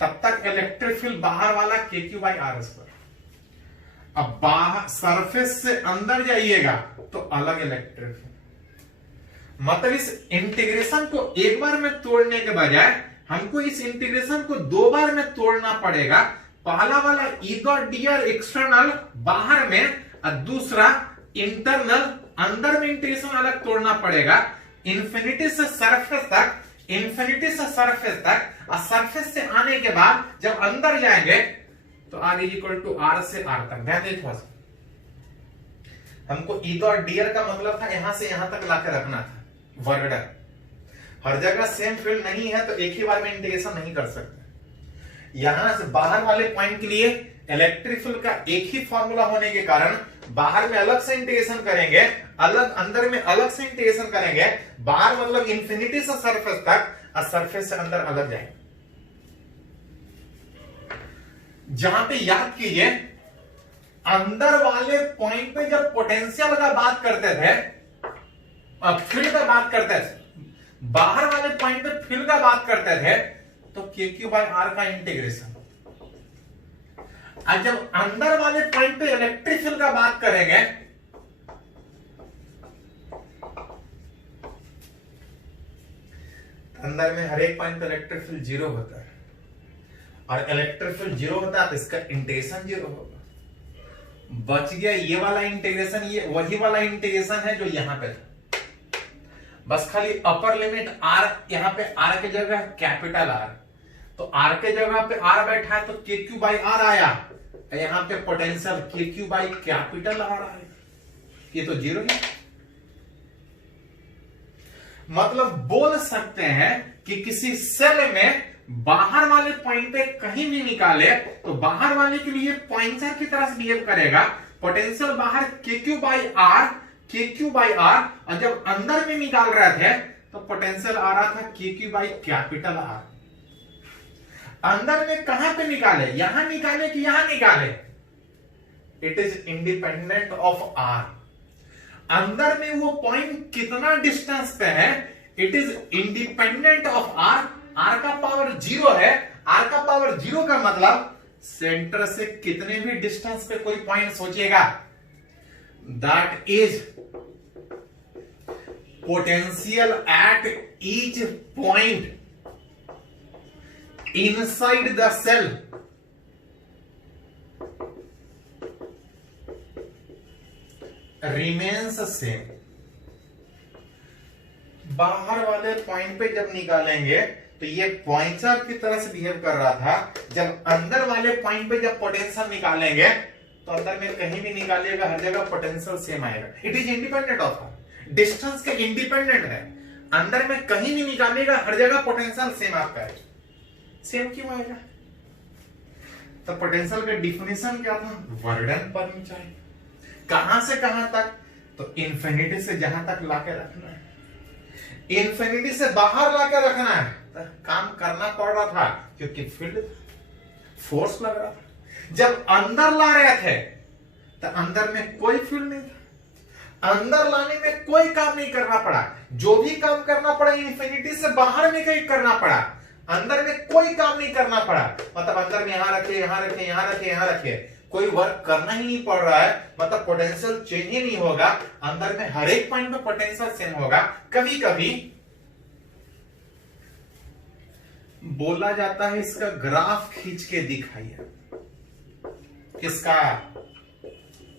तब तक इलेक्ट्रिक फील्ड बाहर वाला के क्यू बाई आर स्क्वायर। अब बाहर सरफेस से अंदर जाइएगा तो अलग इलेक्ट्रिक फील्ड। मतलब इस इंटीग्रेशन को एक बार में तोड़ने के बजाय हमको इस इंटीग्रेशन को दो बार में तोड़ना पड़ेगा। पहला वाला E dot D R external बाहर में और दूसरा इंटरनल अंदर में इंटीग्रेशन अलग तोड़ना पड़ेगा। इंफिनिटी से सरफेस तक, इंफिनिटी से सरफेस तक, और सरफेस से आने के बाद जब अंदर जाएंगे तो R is equal to R से आर तक। ध्यान दीजिए थोड़ा सा, हमको ई डॉट डी आर का मतलब था यहां से यहां तक लाकर रखना था वर्क डन। हर जगह सेम फील्ड नहीं है तो एक ही बार में इंटीग्रेशन नहीं कर सकते। यहां से बाहर वाले पॉइंट के लिए इलेक्ट्रिक फील्ड का एक ही फॉर्मूला होने के कारण बाहर में अलग से इंटीग्रेशन करेंगे, अलग अंदर में अलग से इंटीग्रेशन करेंगे। बाहर मतलब इंफिनिटी से सरफेस तक और सरफेस से अंदर अलग जाएंगे। जहां पे याद कीजिए अंदर वाले पॉइंट पे जब पोटेंशियल का बात करते थे, फील्ड का बात करते थे, बाहर वाले पॉइंट पे फील्ड का बात करते थे तो के क्यू बाई आर का इंटीग्रेशन, और जब अंदर वाले पॉइंट पे इलेक्ट्रिक फील्ड का बात करेंगे अंदर में हर एक पॉइंट पे इलेक्ट्रिक फील्ड जीरो होता है, और इलेक्ट्रिक फील्ड जीरो होता है तो इसका इंटीग्रेशन जीरो होगा। बच गया ये वाला इंटीग्रेशन, ये वही वाला इंटीग्रेशन है जो यहां पे था, बस खाली अपर लिमिट आर, यहां पे आर की जगह कैपिटल आर, तो आर के जगह पे आर बैठा है तो के क्यू बाई आर आया, यहां पे पोटेंशियल के क्यू बाई कैपिटल आर आया, ये तो जीरो ही। मतलब बोल सकते हैं कि किसी सेल में बाहर वाले पॉइंट पे कहीं भी निकाले तो बाहर वाले के लिए पॉइंटर की तरह से बिहेव करेगा, पोटेंशियल बाहर के क्यू बाई आर, के क्यू बाई आर, और जब अंदर में निकाल रहे थे तो पोटेंशियल आ रहा था K Q by capital R. अंदर में कहां पे निकाले, यहां निकाले कि यहां निकाले, it is independent of R. अंदर में वो पॉइंट कितना डिस्टेंस पे है, it is independent of R. R का पावर जीरो है, आर का पावर जीरो का मतलब सेंटर से कितने भी डिस्टेंस पे कोई पॉइंट सोचिएगा, that is potential at each point inside the shell remains same. बाहर वाले पॉइंट पे जब निकालेंगे तो ये पॉइंटर की तरह से बिहेव कर रहा था, जब अंदर वाले पॉइंट पे जब पोटेंशियल निकालेंगे तो अंदर में कहीं भी निकालिएगा हर जगह पोटेंशियल सेम आएगा। It is independent of, distance के इंडिपेंडेंट है, अंदर में कहीं भी निकालिएगा हर जगह पोटेंशियल सेम आपका है। सेम क्यों आएगा? तो पोटेंशियल का डिफिनेशन क्या था, वर्डन पर ऊंचाई, कहां से कहां तक, तो इंफिनिटी से जहां तक लाके रखना है, इंफिनिटी से बाहर लाके रखना है, तो काम करना पड़ रहा था क्योंकि फील्ड फोर्स लग रहा था। जब अंदर ला रहे थे तो अंदर में कोई फील्ड नहीं था, अंदर लाने में कोई काम नहीं करना पड़ा, जो भी काम करना पड़ा इंफिनिटी से बाहर में कहीं करना पड़ा, अंदर में कोई काम नहीं करना पड़ा। मतलब अंदर में यहां रखे, यहां रखे, यहां रखे, यहां रखे, कोई वर्क करना ही नहीं पड़ रहा है, मतलब पोटेंशियल चेंज ही नहीं होगा, अंदर में हर एक पॉइंट पे पोटेंशियल सेम होगा। कभी कभी बोला जाता है इसका ग्राफ खींच के दिखाइए, किसका,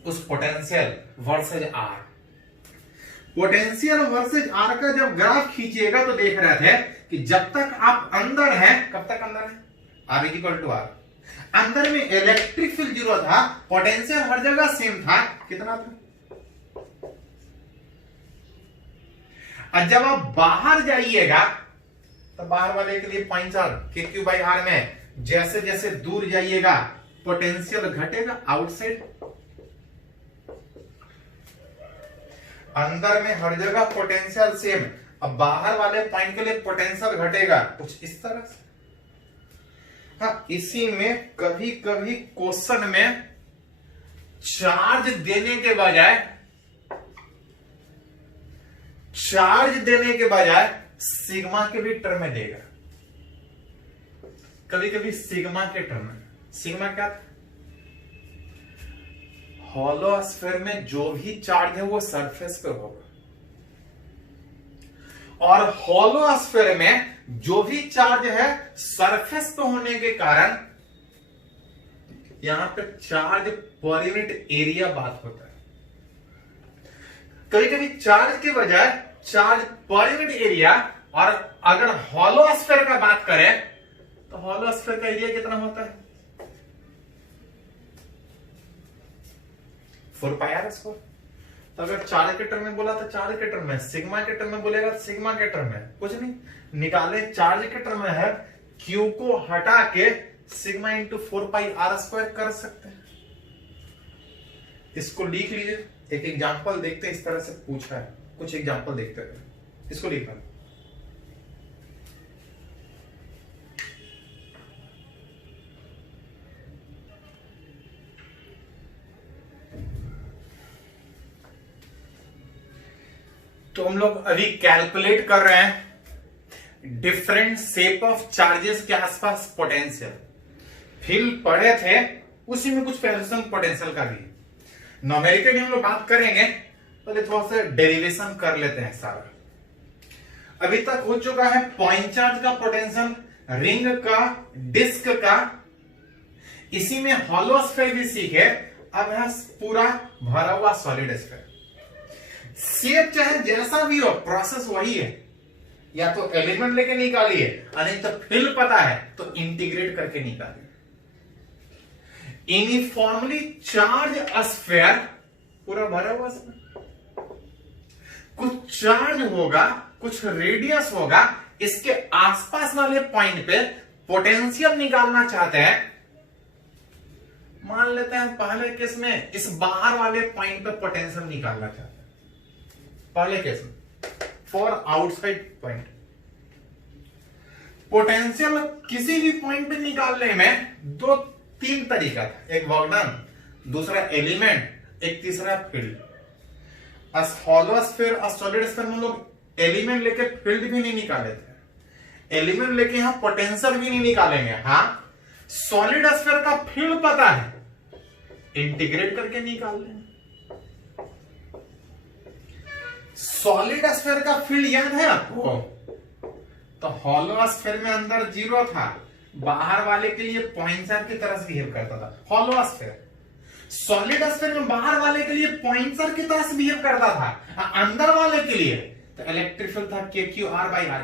उस potential versus are. Potential versus are का जब ग्राफ खींचिएगा तो देख रहे थे कि जब तक आप अंदर हैं, कब तक अंदर है, R is equal to R, अंदर में इलेक्ट्रिक फील्ड जीरो था, पोटेंशियल हर जगह सेम था, कितना था। और जब आप बाहर जाइएगा तो बाहर वाले के लिए पॉइंटर के क्यू बाई आर में जैसे जैसे दूर जाइएगा पोटेंशियल घटेगा आउटसाइड, अंदर में हर जगह पोटेंशियल सेम, अब बाहर वाले पॉइंट के लिए पोटेंशियल घटेगा कुछ इस तरह से। हाँ, इसी में कभी कभी क्वेश्चन में चार्ज देने के बजाय सिग्मा के भी टर्म में देगा, कभी कभी सिग्मा के टर्म में। सिग्मा क्या था, हॉलो स्फीयर में जो भी चार्ज है वो सरफेस पे होगा, और हॉलो स्फीयर में जो भी चार्ज है सरफेस पे होने के कारण यहां पे चार्ज पर यूनिट एरिया बात होता है। कभी कभी चार्ज के बजाय चार्ज पर यूनिट एरिया, और अगर हॉलो स्फीयर का बात करें तो हॉलो स्फीयर का एरिया कितना होता है, 4 पाई आर स्क्वायर। तो अगर चार्ज के टर्म में बोला तो चार्ज के टर्म में, सिग्मा के टर्म में बोलेगा तो सिग्मा के टर्म में, कुछ नहीं निकाले। चार्ज के टर्म में है, क्यू को हटा के sigma into 4 pi R square कर सकते हैं। इसको लिख लीजिए, एक एग्जांपल देखते हैं, इस तरह से पूछा है, कुछ एग्जांपल देखते हैं, इसको लिखना। तो हम लोग अभी कैलकुलेट कर रहे हैं डिफरेंट शेप ऑफ चार्जेस के आसपास पोटेंशियल फील्ड पढ़े थे, उसी में कुछ वेरिएशन पोटेंशियल का भी। न्यूमेरिकली हम लोग बात करेंगे, पहले थोड़ा सा डेरिवेशन कर लेते हैं सारा। अभी तक हो चुका है पॉइंट चार्ज का पोटेंशियल, रिंग का, डिस्क का, इसी में हॉलो स्फीयर भी सीखे। अब है पूरा भरा हुआ सॉलिड स्फीयर। शेप चाहे जैसा भी हो, प्रोसेस वही है, या तो एलिमेंट लेके निकालिए, नहीं तो फील्ड पता है तो इंटीग्रेट करके निकालिए। यूनिफॉर्मली चार्ज स्फीयर पूरा भरा हुआ स्फीयर, कुछ चार्ज होगा, कुछ रेडियस होगा, इसके आसपास वाले पॉइंट पे पोटेंशियल निकालना चाहते हैं। मान लेते हैं पहले केस में इस बाहर वाले पॉइंट पे पोटेंशियल निकालना चाहते हैं, पहले केस में फॉर आउटसाइड पॉइंट। पोटेंशियल किसी भी पॉइंट पे निकालने में दो तीन तरीका था, एक वर्क डन, दूसरा एलिमेंट, एक तीसरा field. Hollow sphere, solid sphere में लोग एलिमेंट लेके फील्ड भी नहीं निकाले थे, एलिमेंट लेके यहां पोटेंशियल भी नहीं निकालेंगे। हाँ, सॉलिड स्फीयर का फील्ड पता है, इंटीग्रेट करके निकाल लेंगे। सॉलिड स्फीयर का फील्ड याद है आपको? तो हॉलो स्फीयर में अंदर 0 था, बाहर वाले के लिए पॉइंटर की तरह से बिहेव करता था हॉलो स्फीयर। सॉलिड स्फीयर में बाहर वाले के लिए पॉइंटर की तरह से बिहेव करता था, अंदर वाले के लिए तो इलेक्ट्रिक फील्ड था KQ/R/R।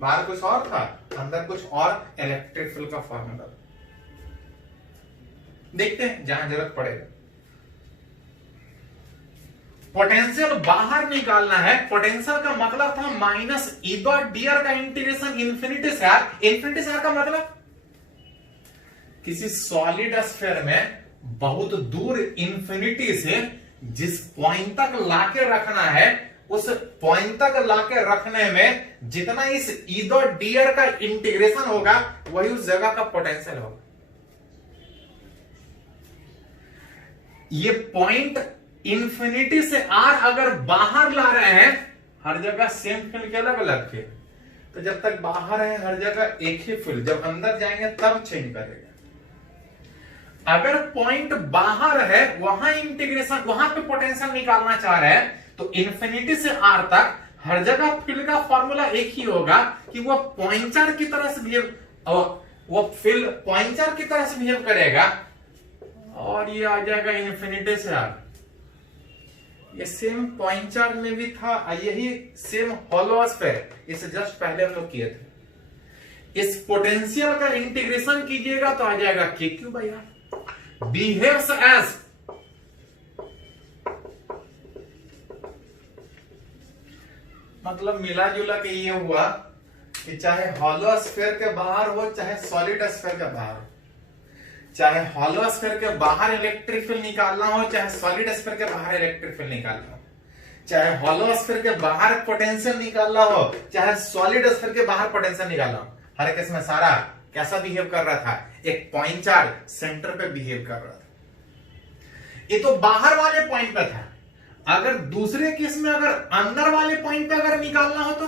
बाहर कुछ और था, अंदर कुछ और, इलेक्ट्रिक फील्ड का फॉर्मूला। देखते हैं जहां जरूरत पड़ेगा। पोटेंशियल बाहर निकालना है, पोटेंशियल का मतलब था -E.dr का इंटीग्रेशन इंफिनिटी से आर। इंफिनिटी से आर का मतलब किसी सॉलिड स्फीयर में बहुत दूर इंफिनिटी से जिस पॉइंट तक लाके रखना है, उस पॉइंट तक लाके रखने में जितना इस E.dr का इंटीग्रेशन होगा, वही उस जगह का पोटेंशियल होगा। ये पॉइंट इंफिनिटी से आर अगर बाहर ला रहे हैं, हर जगह सेम फील्ड के अलग अलग फील्ड, तो जब तक बाहर है हर जगह एक ही फील्ड, जब अंदर जाएंगे तब चेंज करेगा। अगर पॉइंट बाहर है, वहां इंटीग्रेशन, वहां पे पोटेंशियल निकालना चाह रहे हैं, तो इंफिनिटी से आर तक हर जगह फील्ड का फॉर्मूला एक ही होगा कि वो पॉइंटर की तरह से बिहेव, वो फील्ड पॉइंटर की तरह से बिहेव करेगा, और ये आ जाएगा इंफिनिटी से आर। ये सेम पॉइंट चार्ज में भी था, यही सेम हॉलो स्फीयर, इसे जस्ट पहले हम लोग किए थे। इस पोटेंशियल का इंटीग्रेशन कीजिएगा तो आ जाएगा KQ/R। बिहेव्स एज, मतलब मिला जुला के ये हुआ कि चाहे हॉलो स्फीयर के बाहर हो, चाहे सॉलिड स्फीयर के बाहर हो, चाहे हॉलो स्फीयर के बाहर इलेक्ट्रिक फील्ड निकालना हो, चाहे सॉलिड स्फीयर के बाहर इलेक्ट्रिक फील्ड निकालना हो, चाहे हॉलो स्फीयर के बाहर पोटेंशियल निकालना हो, चाहे सॉलिड स्फीयर के बाहर पोटेंशियल निकालना हो, हर केस में सारा कैसा बिहेव कर रहा था? एक पॉइंट चार्ज सेंटर पे बिहेव कर रहा था। ये तो बाहर वाले पॉइंट पे था। अगर दूसरे केस में अगर अंदर वाले पॉइंट पे अगर निकालना हो, तो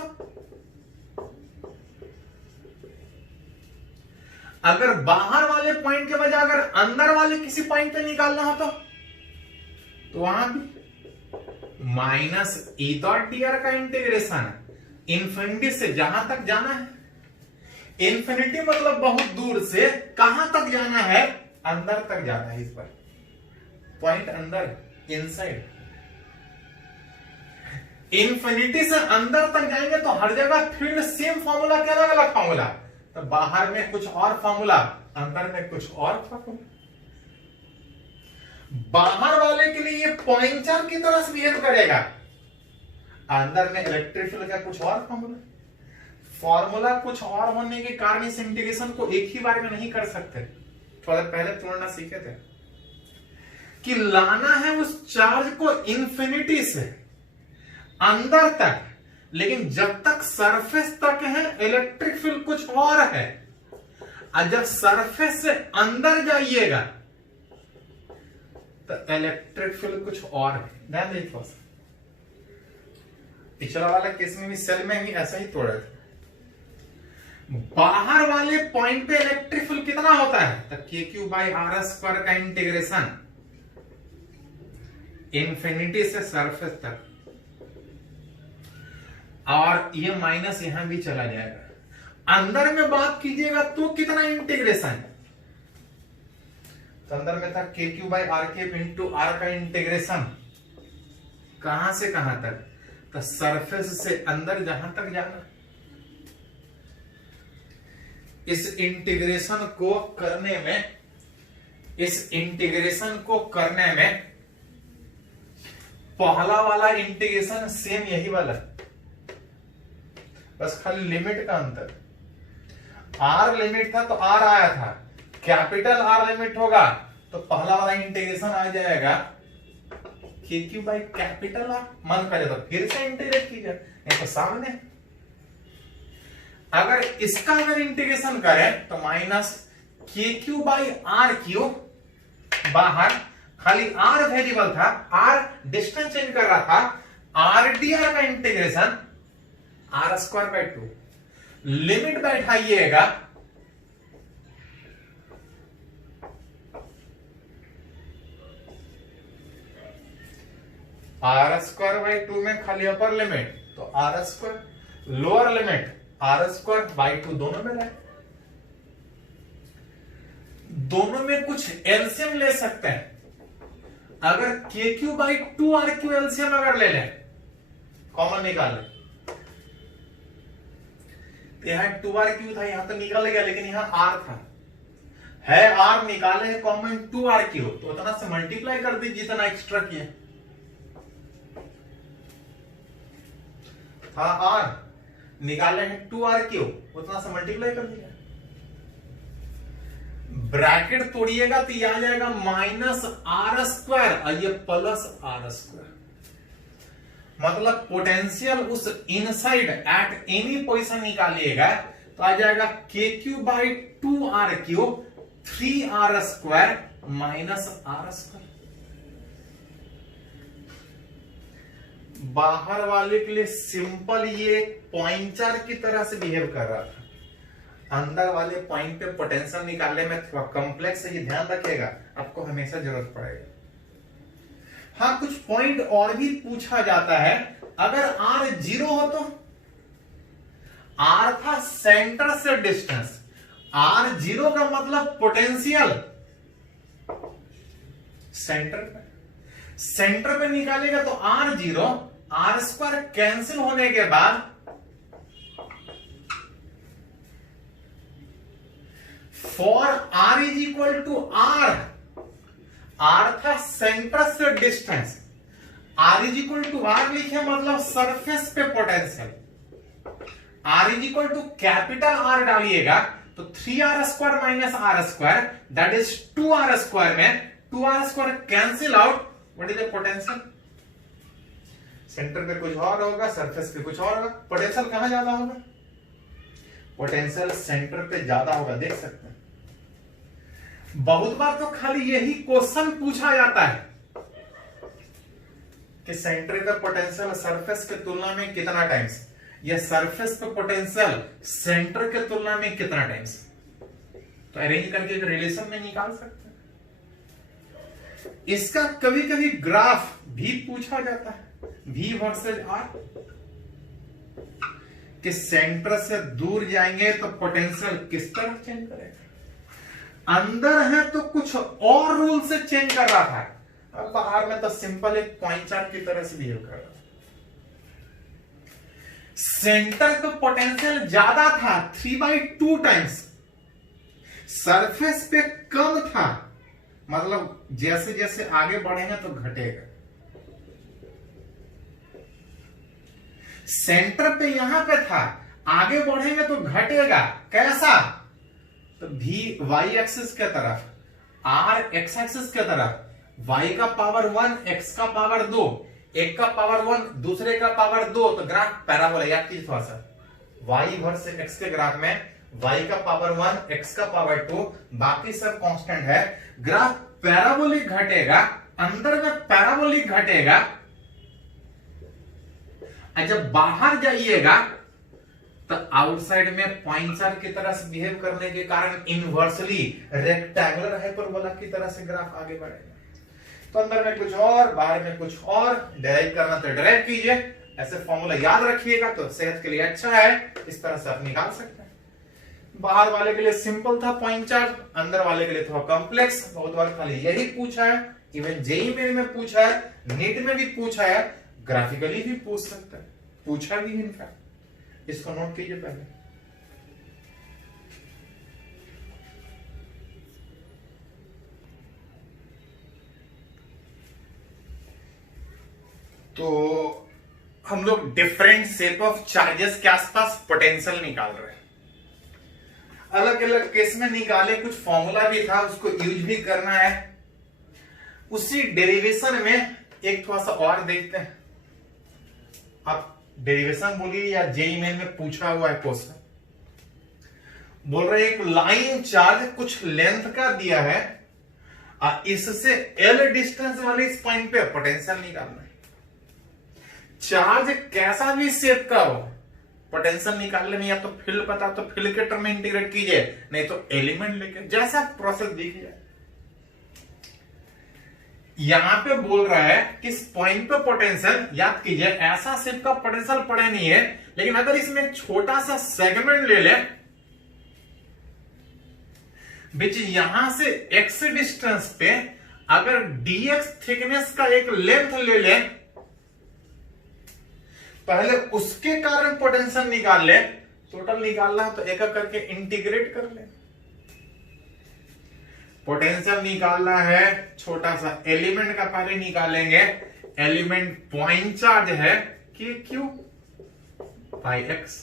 अगर बाहर वाले पॉइंट के बजाय अगर अंदर वाले किसी पॉइंट पे निकालना हो, तो वहां भी -E.dr का इंटीग्रेशन इंफिनिटी से जहां तक जाना है। इंफिनिटी मतलब बहुत दूर से, कहां तक जाना है? अंदर तक जाना है। इस पर पॉइंट अंदर, इनसाइड। इंफिनिटी से अंदर तक जाएंगे तो हर जगह फील्ड सेम फॉर्मूला के अलग अलग फॉर्मूला, तो बाहर में कुछ और फॉर्मूला, अंदर में कुछ और फॉर्मूला। बाहर वाले के लिए ये पॉइंटर की तरह से बिहेव करेगा, अंदर में इलेक्ट्रिक फील्ड का कुछ और फॉर्मूला कुछ और होने के कारण इस इंटीग्रेशन को एक ही बार में नहीं कर सकते। थोड़ा पहले तुलना सीखे थे कि लाना है उस चार्ज को इंफिनिटी से अंदर तक, लेकिन जब तक सरफेस तक है इलेक्ट्रिक फील्ड कुछ और है, और जब सरफेस से अंदर जाइएगा तो इलेक्ट्रिक फील्ड कुछ और है। ध्यान दीजिए, पिछला वाला केस में भी सेल में भी ऐसा ही तोड़ा था। बाहर वाले पॉइंट पे इलेक्ट्रिक फील्ड कितना होता है, तो KQ/R² का इंटीग्रेशन इंफिनिटी से सरफेस तक, और ये माइनस यहां भी चला जाएगा। अंदर में बात कीजिएगा तो कितना इंटीग्रेशन, तो अंदर में था KQ/R³ इंटू R का इंटीग्रेशन कहां से कहां तक, तो सरफेस से अंदर जहां तक जाना। इस इंटीग्रेशन को करने में पहला वाला इंटीग्रेशन सेम यही वाला, बस खाली लिमिट का अंतर। R लिमिट था तो R आया था, कैपिटल R लिमिट होगा तो पहला वाला इंटीग्रेशन आ जाएगा KQ/कैपिटल R। मन करे तो फिर से इंटीग्रेट कीजिए, नहीं तो सामने। अगर इसका इंटीग्रेशन करें तो माइनस KQ/R³ बाहर, खाली R वेरिएबल था, R डिस्टेंस चेंज कर रहा था, RdR का इंटीग्रेशन R²/2। लिमिट बैठाइएगा R²/2 में खाली अपर लिमिट तो R², लोअर लिमिट R²/2 दोनों में रहे। दोनों में कुछ एलसीएम ले सकते हैं। अगर KQ/2R³ एलसीएम अगर ले लें, कॉमन निकाल लें, तो यहां 2R³ था, यहां तो निकल गया, लेकिन यहां R था, है R, निकाले है कॉमन 2R³, तो उतना से मल्टीप्लाई कर दीजिए जितना एक्स्ट्रा किया था। R निकाले हैं 2R³, उतना से मल्टीप्लाई कर दिया। ब्रैकेट तोड़िएगा तो ये आ जाएगा -R² और ये +R²। मतलब पोटेंशियल उस इनसाइड एट एनी पोजीशन निकालिएगा तो आ जाएगा KQ/2R³ 3R² -R²। बाहर वाले के लिए सिंपल ये पॉइंटर की तरह से बिहेव कर रहा था, अंदर वाले पॉइंट पे पोटेंशियल निकालने में थोड़ा कॉम्प्लेक्स है, ये ध्यान रखिएगा, आपको हमेशा जरूरत पड़ेगा। हाँ, कुछ पॉइंट और भी पूछा जाता है। अगर R 0 हो तो, R था सेंटर से डिस्टेंस, R 0 का मतलब पोटेंशियल सेंटर पे निकालेगा तो R 0, R² कैंसिल होने के बाद फॉर R = R, R था सेंटर से डिस्टेंस, R = R लिखे मतलब सरफेस पे पोटेंशियल, R कैपिटल R डालिएगा तो 3R² -R², that is 2R² में 2R² cancel out, what is the potential. Centre पे कुछ और होगा, सरफेस पे कुछ और होगा, पोटेंशियल कहां ज्यादा होगा, पोटेंशियल सेंटर पे ज्यादा होगा, देख सकते हैं। बहुत बार तो खाली यही क्वेश्चन पूछा जाता है कि सेंटर का पोटेंशियल सरफेस के तुलना में कितना टाइम्स, या सरफेस पे पोटेंशियल सेंटर के तुलना में कितना टाइम्स, तो अरेंज करके एक रिलेशन में निकाल सकते हैं। इसका कभी कभी ग्राफ भी पूछा जाता है, V वर्सेस R, कि सेंटर से दूर जाएंगे तो पोटेंशियल किस तरह चेंज करेगा, अंदर है तो कुछ और रूल से चेंज कर रहा था, अब बाहर में तो सिंपल एक पॉइंट चार्ट की तरह से बिहेव कर रहा था। सेंटर पे पोटेंशियल ज्यादा था 3/2 टाइम्स, सरफेस पे कम था, मतलब जैसे जैसे आगे बढ़ेंगे तो घटेगा। सेंटर पे यहां पे था, आगे बढ़ेंगे तो घटेगा, कैसा, तो V y एक्सिस के तरफ, R x एक्सिस के तरफ, y का पावर 1 x का पावर 2, एक का पावर 1 दूसरे का पावर 2, तो ग्राफ पैराबोला, याद कीजिए थोड़ा सा, y वर्सेस x के ग्राफ में y का पावर 1 x का पावर 2, बाकी सब कांस्टेंट है, ग्राफ पैराबोलिक घटेगा, अंदर में पैराबोलिक घटेगा, जब बाहर जाइएगा तो आउटसाइड में पॉइंट चार्ज की तरह से बिहेव करने के कारण इनवर्सली रेक्टेंगुलर हाइपरबोला की तरह से ग्राफ आगे बढ़ेगा। तो अंदर में कुछ और, बाहर में कुछ और, डेराइव करना तो डेराइव कीजिए, ऐसे फॉर्मूला याद रखिएगा तो सेहत के लिए अच्छा है, इस तरह से आप निकाल सकते हैं। बाहर वाले के लिए सिंपल था पॉइंट चार्ज, अंदर वाले के लिए थोड़ा कॉम्प्लेक्स, बहुत बार खाली यही पूछा है, इवन जेईई मेन में पूछा है, नीट में भी पूछा है, ग्राफिकली भी पूछ सकता है, पूछा भी है इनफैक्ट, इसको नोट कीजिए पहले। तो हम लोग डिफरेंट शेप ऑफ चार्जेस के आसपास पोटेंशियल निकाल रहे हैं। अलग अलग केस में निकाले, कुछ फॉर्मूला भी था, उसको यूज भी करना है। उसी डेरिवेशन में एक थोड़ा सा और देखते हैं। आप डेरिवेशन बोलिए या जेईई मेन में पूछा हुआ है क्वेश्चन, बोल रहे एक लाइन चार्ज कुछ लेंथ का दिया है, इससे एल डिस्टेंस वाले इस पॉइंट पे पोटेंशियल निकालना है। चार्ज कैसा भी शेप का हो, पोटेंशियल निकालने में या तो फील्ड पता तो फील्ड के टर्म में इंटीग्रेट कीजिए, नहीं तो एलिमेंट लेके जैसा प्रोसेस दिखिए। यहां पे बोल रहा है कि इस पॉइंट पे पोटेंशियल, याद कीजिए ऐसा शेप का पोटेंशियल पड़े नहीं है, लेकिन अगर इसमें छोटा सा सेगमेंट ले ले, बीच यहां से एक्स डिस्टेंस पे अगर dx थिकनेस का एक लेंथ ले ले, पहले उसके कारण पोटेंशियल निकाल ले, टोटल निकालना तो एक एक करके इंटीग्रेट कर ले। पोटेंशियल निकालना है, छोटा सा एलिमेंट का पहले निकालेंगे। एलिमेंट पॉइंट चार्ज है के क्यू बाई एक्स,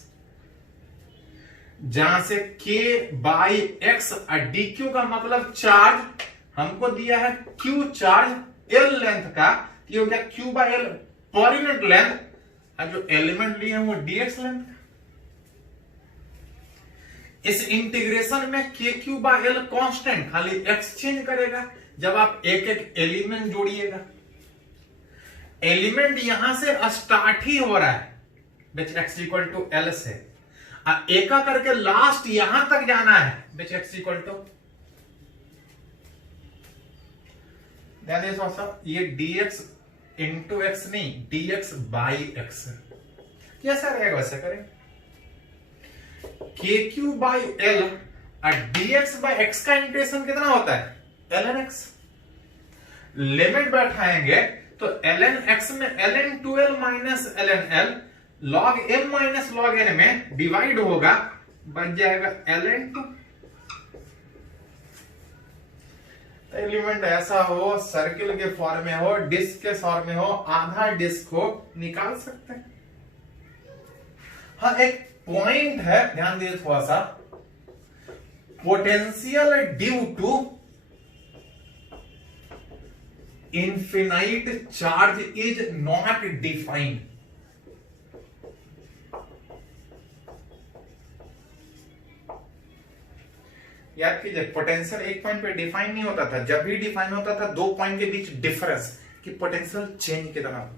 जहां से के बाई एक्स डी क्यू का मतलब चार्ज हमको दिया है क्यू चार्ज एल लेंथ का, ये हो गया Q by L per unit length, और जो एलिमेंट लिए हैं वो डीएक्स लेंथ। इस इंटीग्रेशन में के क्यू बाई एल कॉन्स्टेंट, खाली एक्स चेंज करेगा जब आप एक एक एलिमेंट जोड़िएगा। एलिमेंट यहां से स्टार्ट ही हो रहा है विच एक्स इक्वल टू एल से, एका करके लास्ट यहां तक जाना है विच एक्स इक्वल टू, ये dx इंटू एक्स नहीं, dx बाई एक्स। कैसा रहेगा वैसे करें, के क्यू बाई एल और dx बाई एक्स का इंटीग्रेशन कितना होता है ln x। लिमिट बैठाएंगे तो ln x में ln 2l minus ln l log m minus log n में डिवाइड होगा, बन जाएगा ln 2। एलिमेंट ऐसा हो, सर्किल के फॉर्म में हो, डिस्क के फॉर्म में हो, आधा डिस्क हो, निकाल सकते हैं। हाँ, एक पॉइंट है, ध्यान दीजिए थोड़ा सा, potential due to infinite charge is not defined. याद कीजिए, पोटेंशियल एक पॉइंट पे डिफाइन नहीं होता था, जब भी डिफाइन होता था दो पॉइंट के बीच डिफरेंस कि पोटेंशियल चेंज कितना।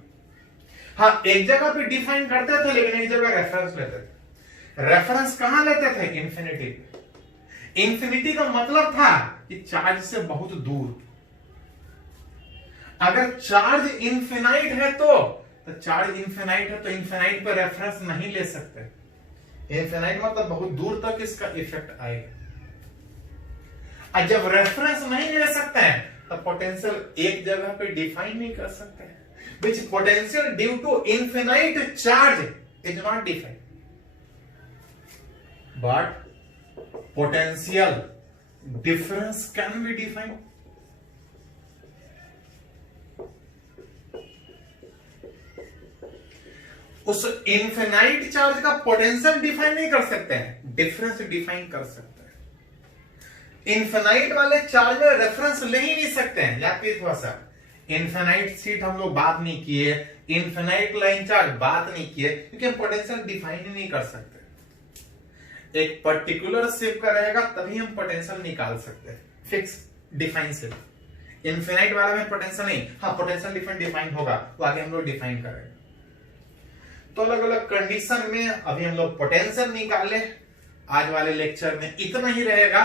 हाँ, एक जगह पे डिफाइन करते थे लेकिन एक जगह रेफरेंस लेते थे। रेफरेंस कहां लेते थे? इंफिनिटी। इंफिनिटी का मतलब था कि चार्ज से बहुत दूर। अगर चार्ज इनफिनाइट है तो चार्ज इनफिनाइट है तो इनफिनाइट पर रेफरेंस नहीं ले सकते। इनफिनाइट मतलब बहुत दूर तक इसका इफेक्ट आएगा। और जब रेफरेंस नहीं ले सकते हैं तो पोटेंशियल एक जगह पे डिफाइन नहीं कर सकते हैं। Which potential due to infinite charge is not defined, but potential difference can be defined. उस इनफिनाइट चार्ज का पोटेंशियल डिफाइन नहीं कर सकते हैं, डिफरेंस डिफाइन कर सकते हैं। इनफिनाइट वाले चार्ज में रेफरेंस ले ही नहीं सकते हैं। याद कीजिए थोड़ा सा, इनफिनाइट सीट हम लोग बात नहीं किए, इनफिनाइट लाइन चार्ज बात नहीं किए, क्योंकि हम पोटेंशियल डिफाइन ही नहीं कर सकते। एक पर्टिकुलर शेप का रहेगा तभी हम पोटेंशियल निकाल सकते हैं, फिक्स डिफाइन शेप। इनफिनाइट वाला में पोटेंशियल नहीं, हाँ पोटेंशियल डिफाइन होगा, वो आगे हम लोग डिफाइन करेंगे। तो अलग अलग कंडीशन में अभी हम लोग पोटेंशियल निकाले। आज वाले लेक्चर में इतना ही रहेगा।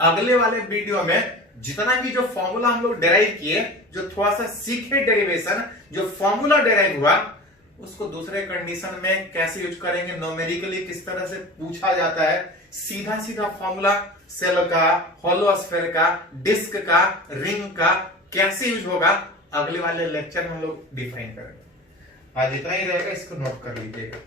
अगले वाले वीडियो में जितना भी जो फॉर्मूला हम लोग डेराइव किए, जो थोड़ा सा सीखे डेरिवेशन, जो फॉर्मूला डेराइव हुआ, उसको दूसरे कंडीशन में कैसे यूज करेंगे, न्यूमेरिकली किस तरह से पूछा जाता है, सीधा सीधा फॉर्मूला सेल का, होलोस्फेयर का, डिस्क का, रिंग का कैसे यूज होगा, अगले वाले लेक्चर में हम लोग डिफाइन करेंगे। आज इतना ही रहेगा, इसको नोट कर लीजिएगा।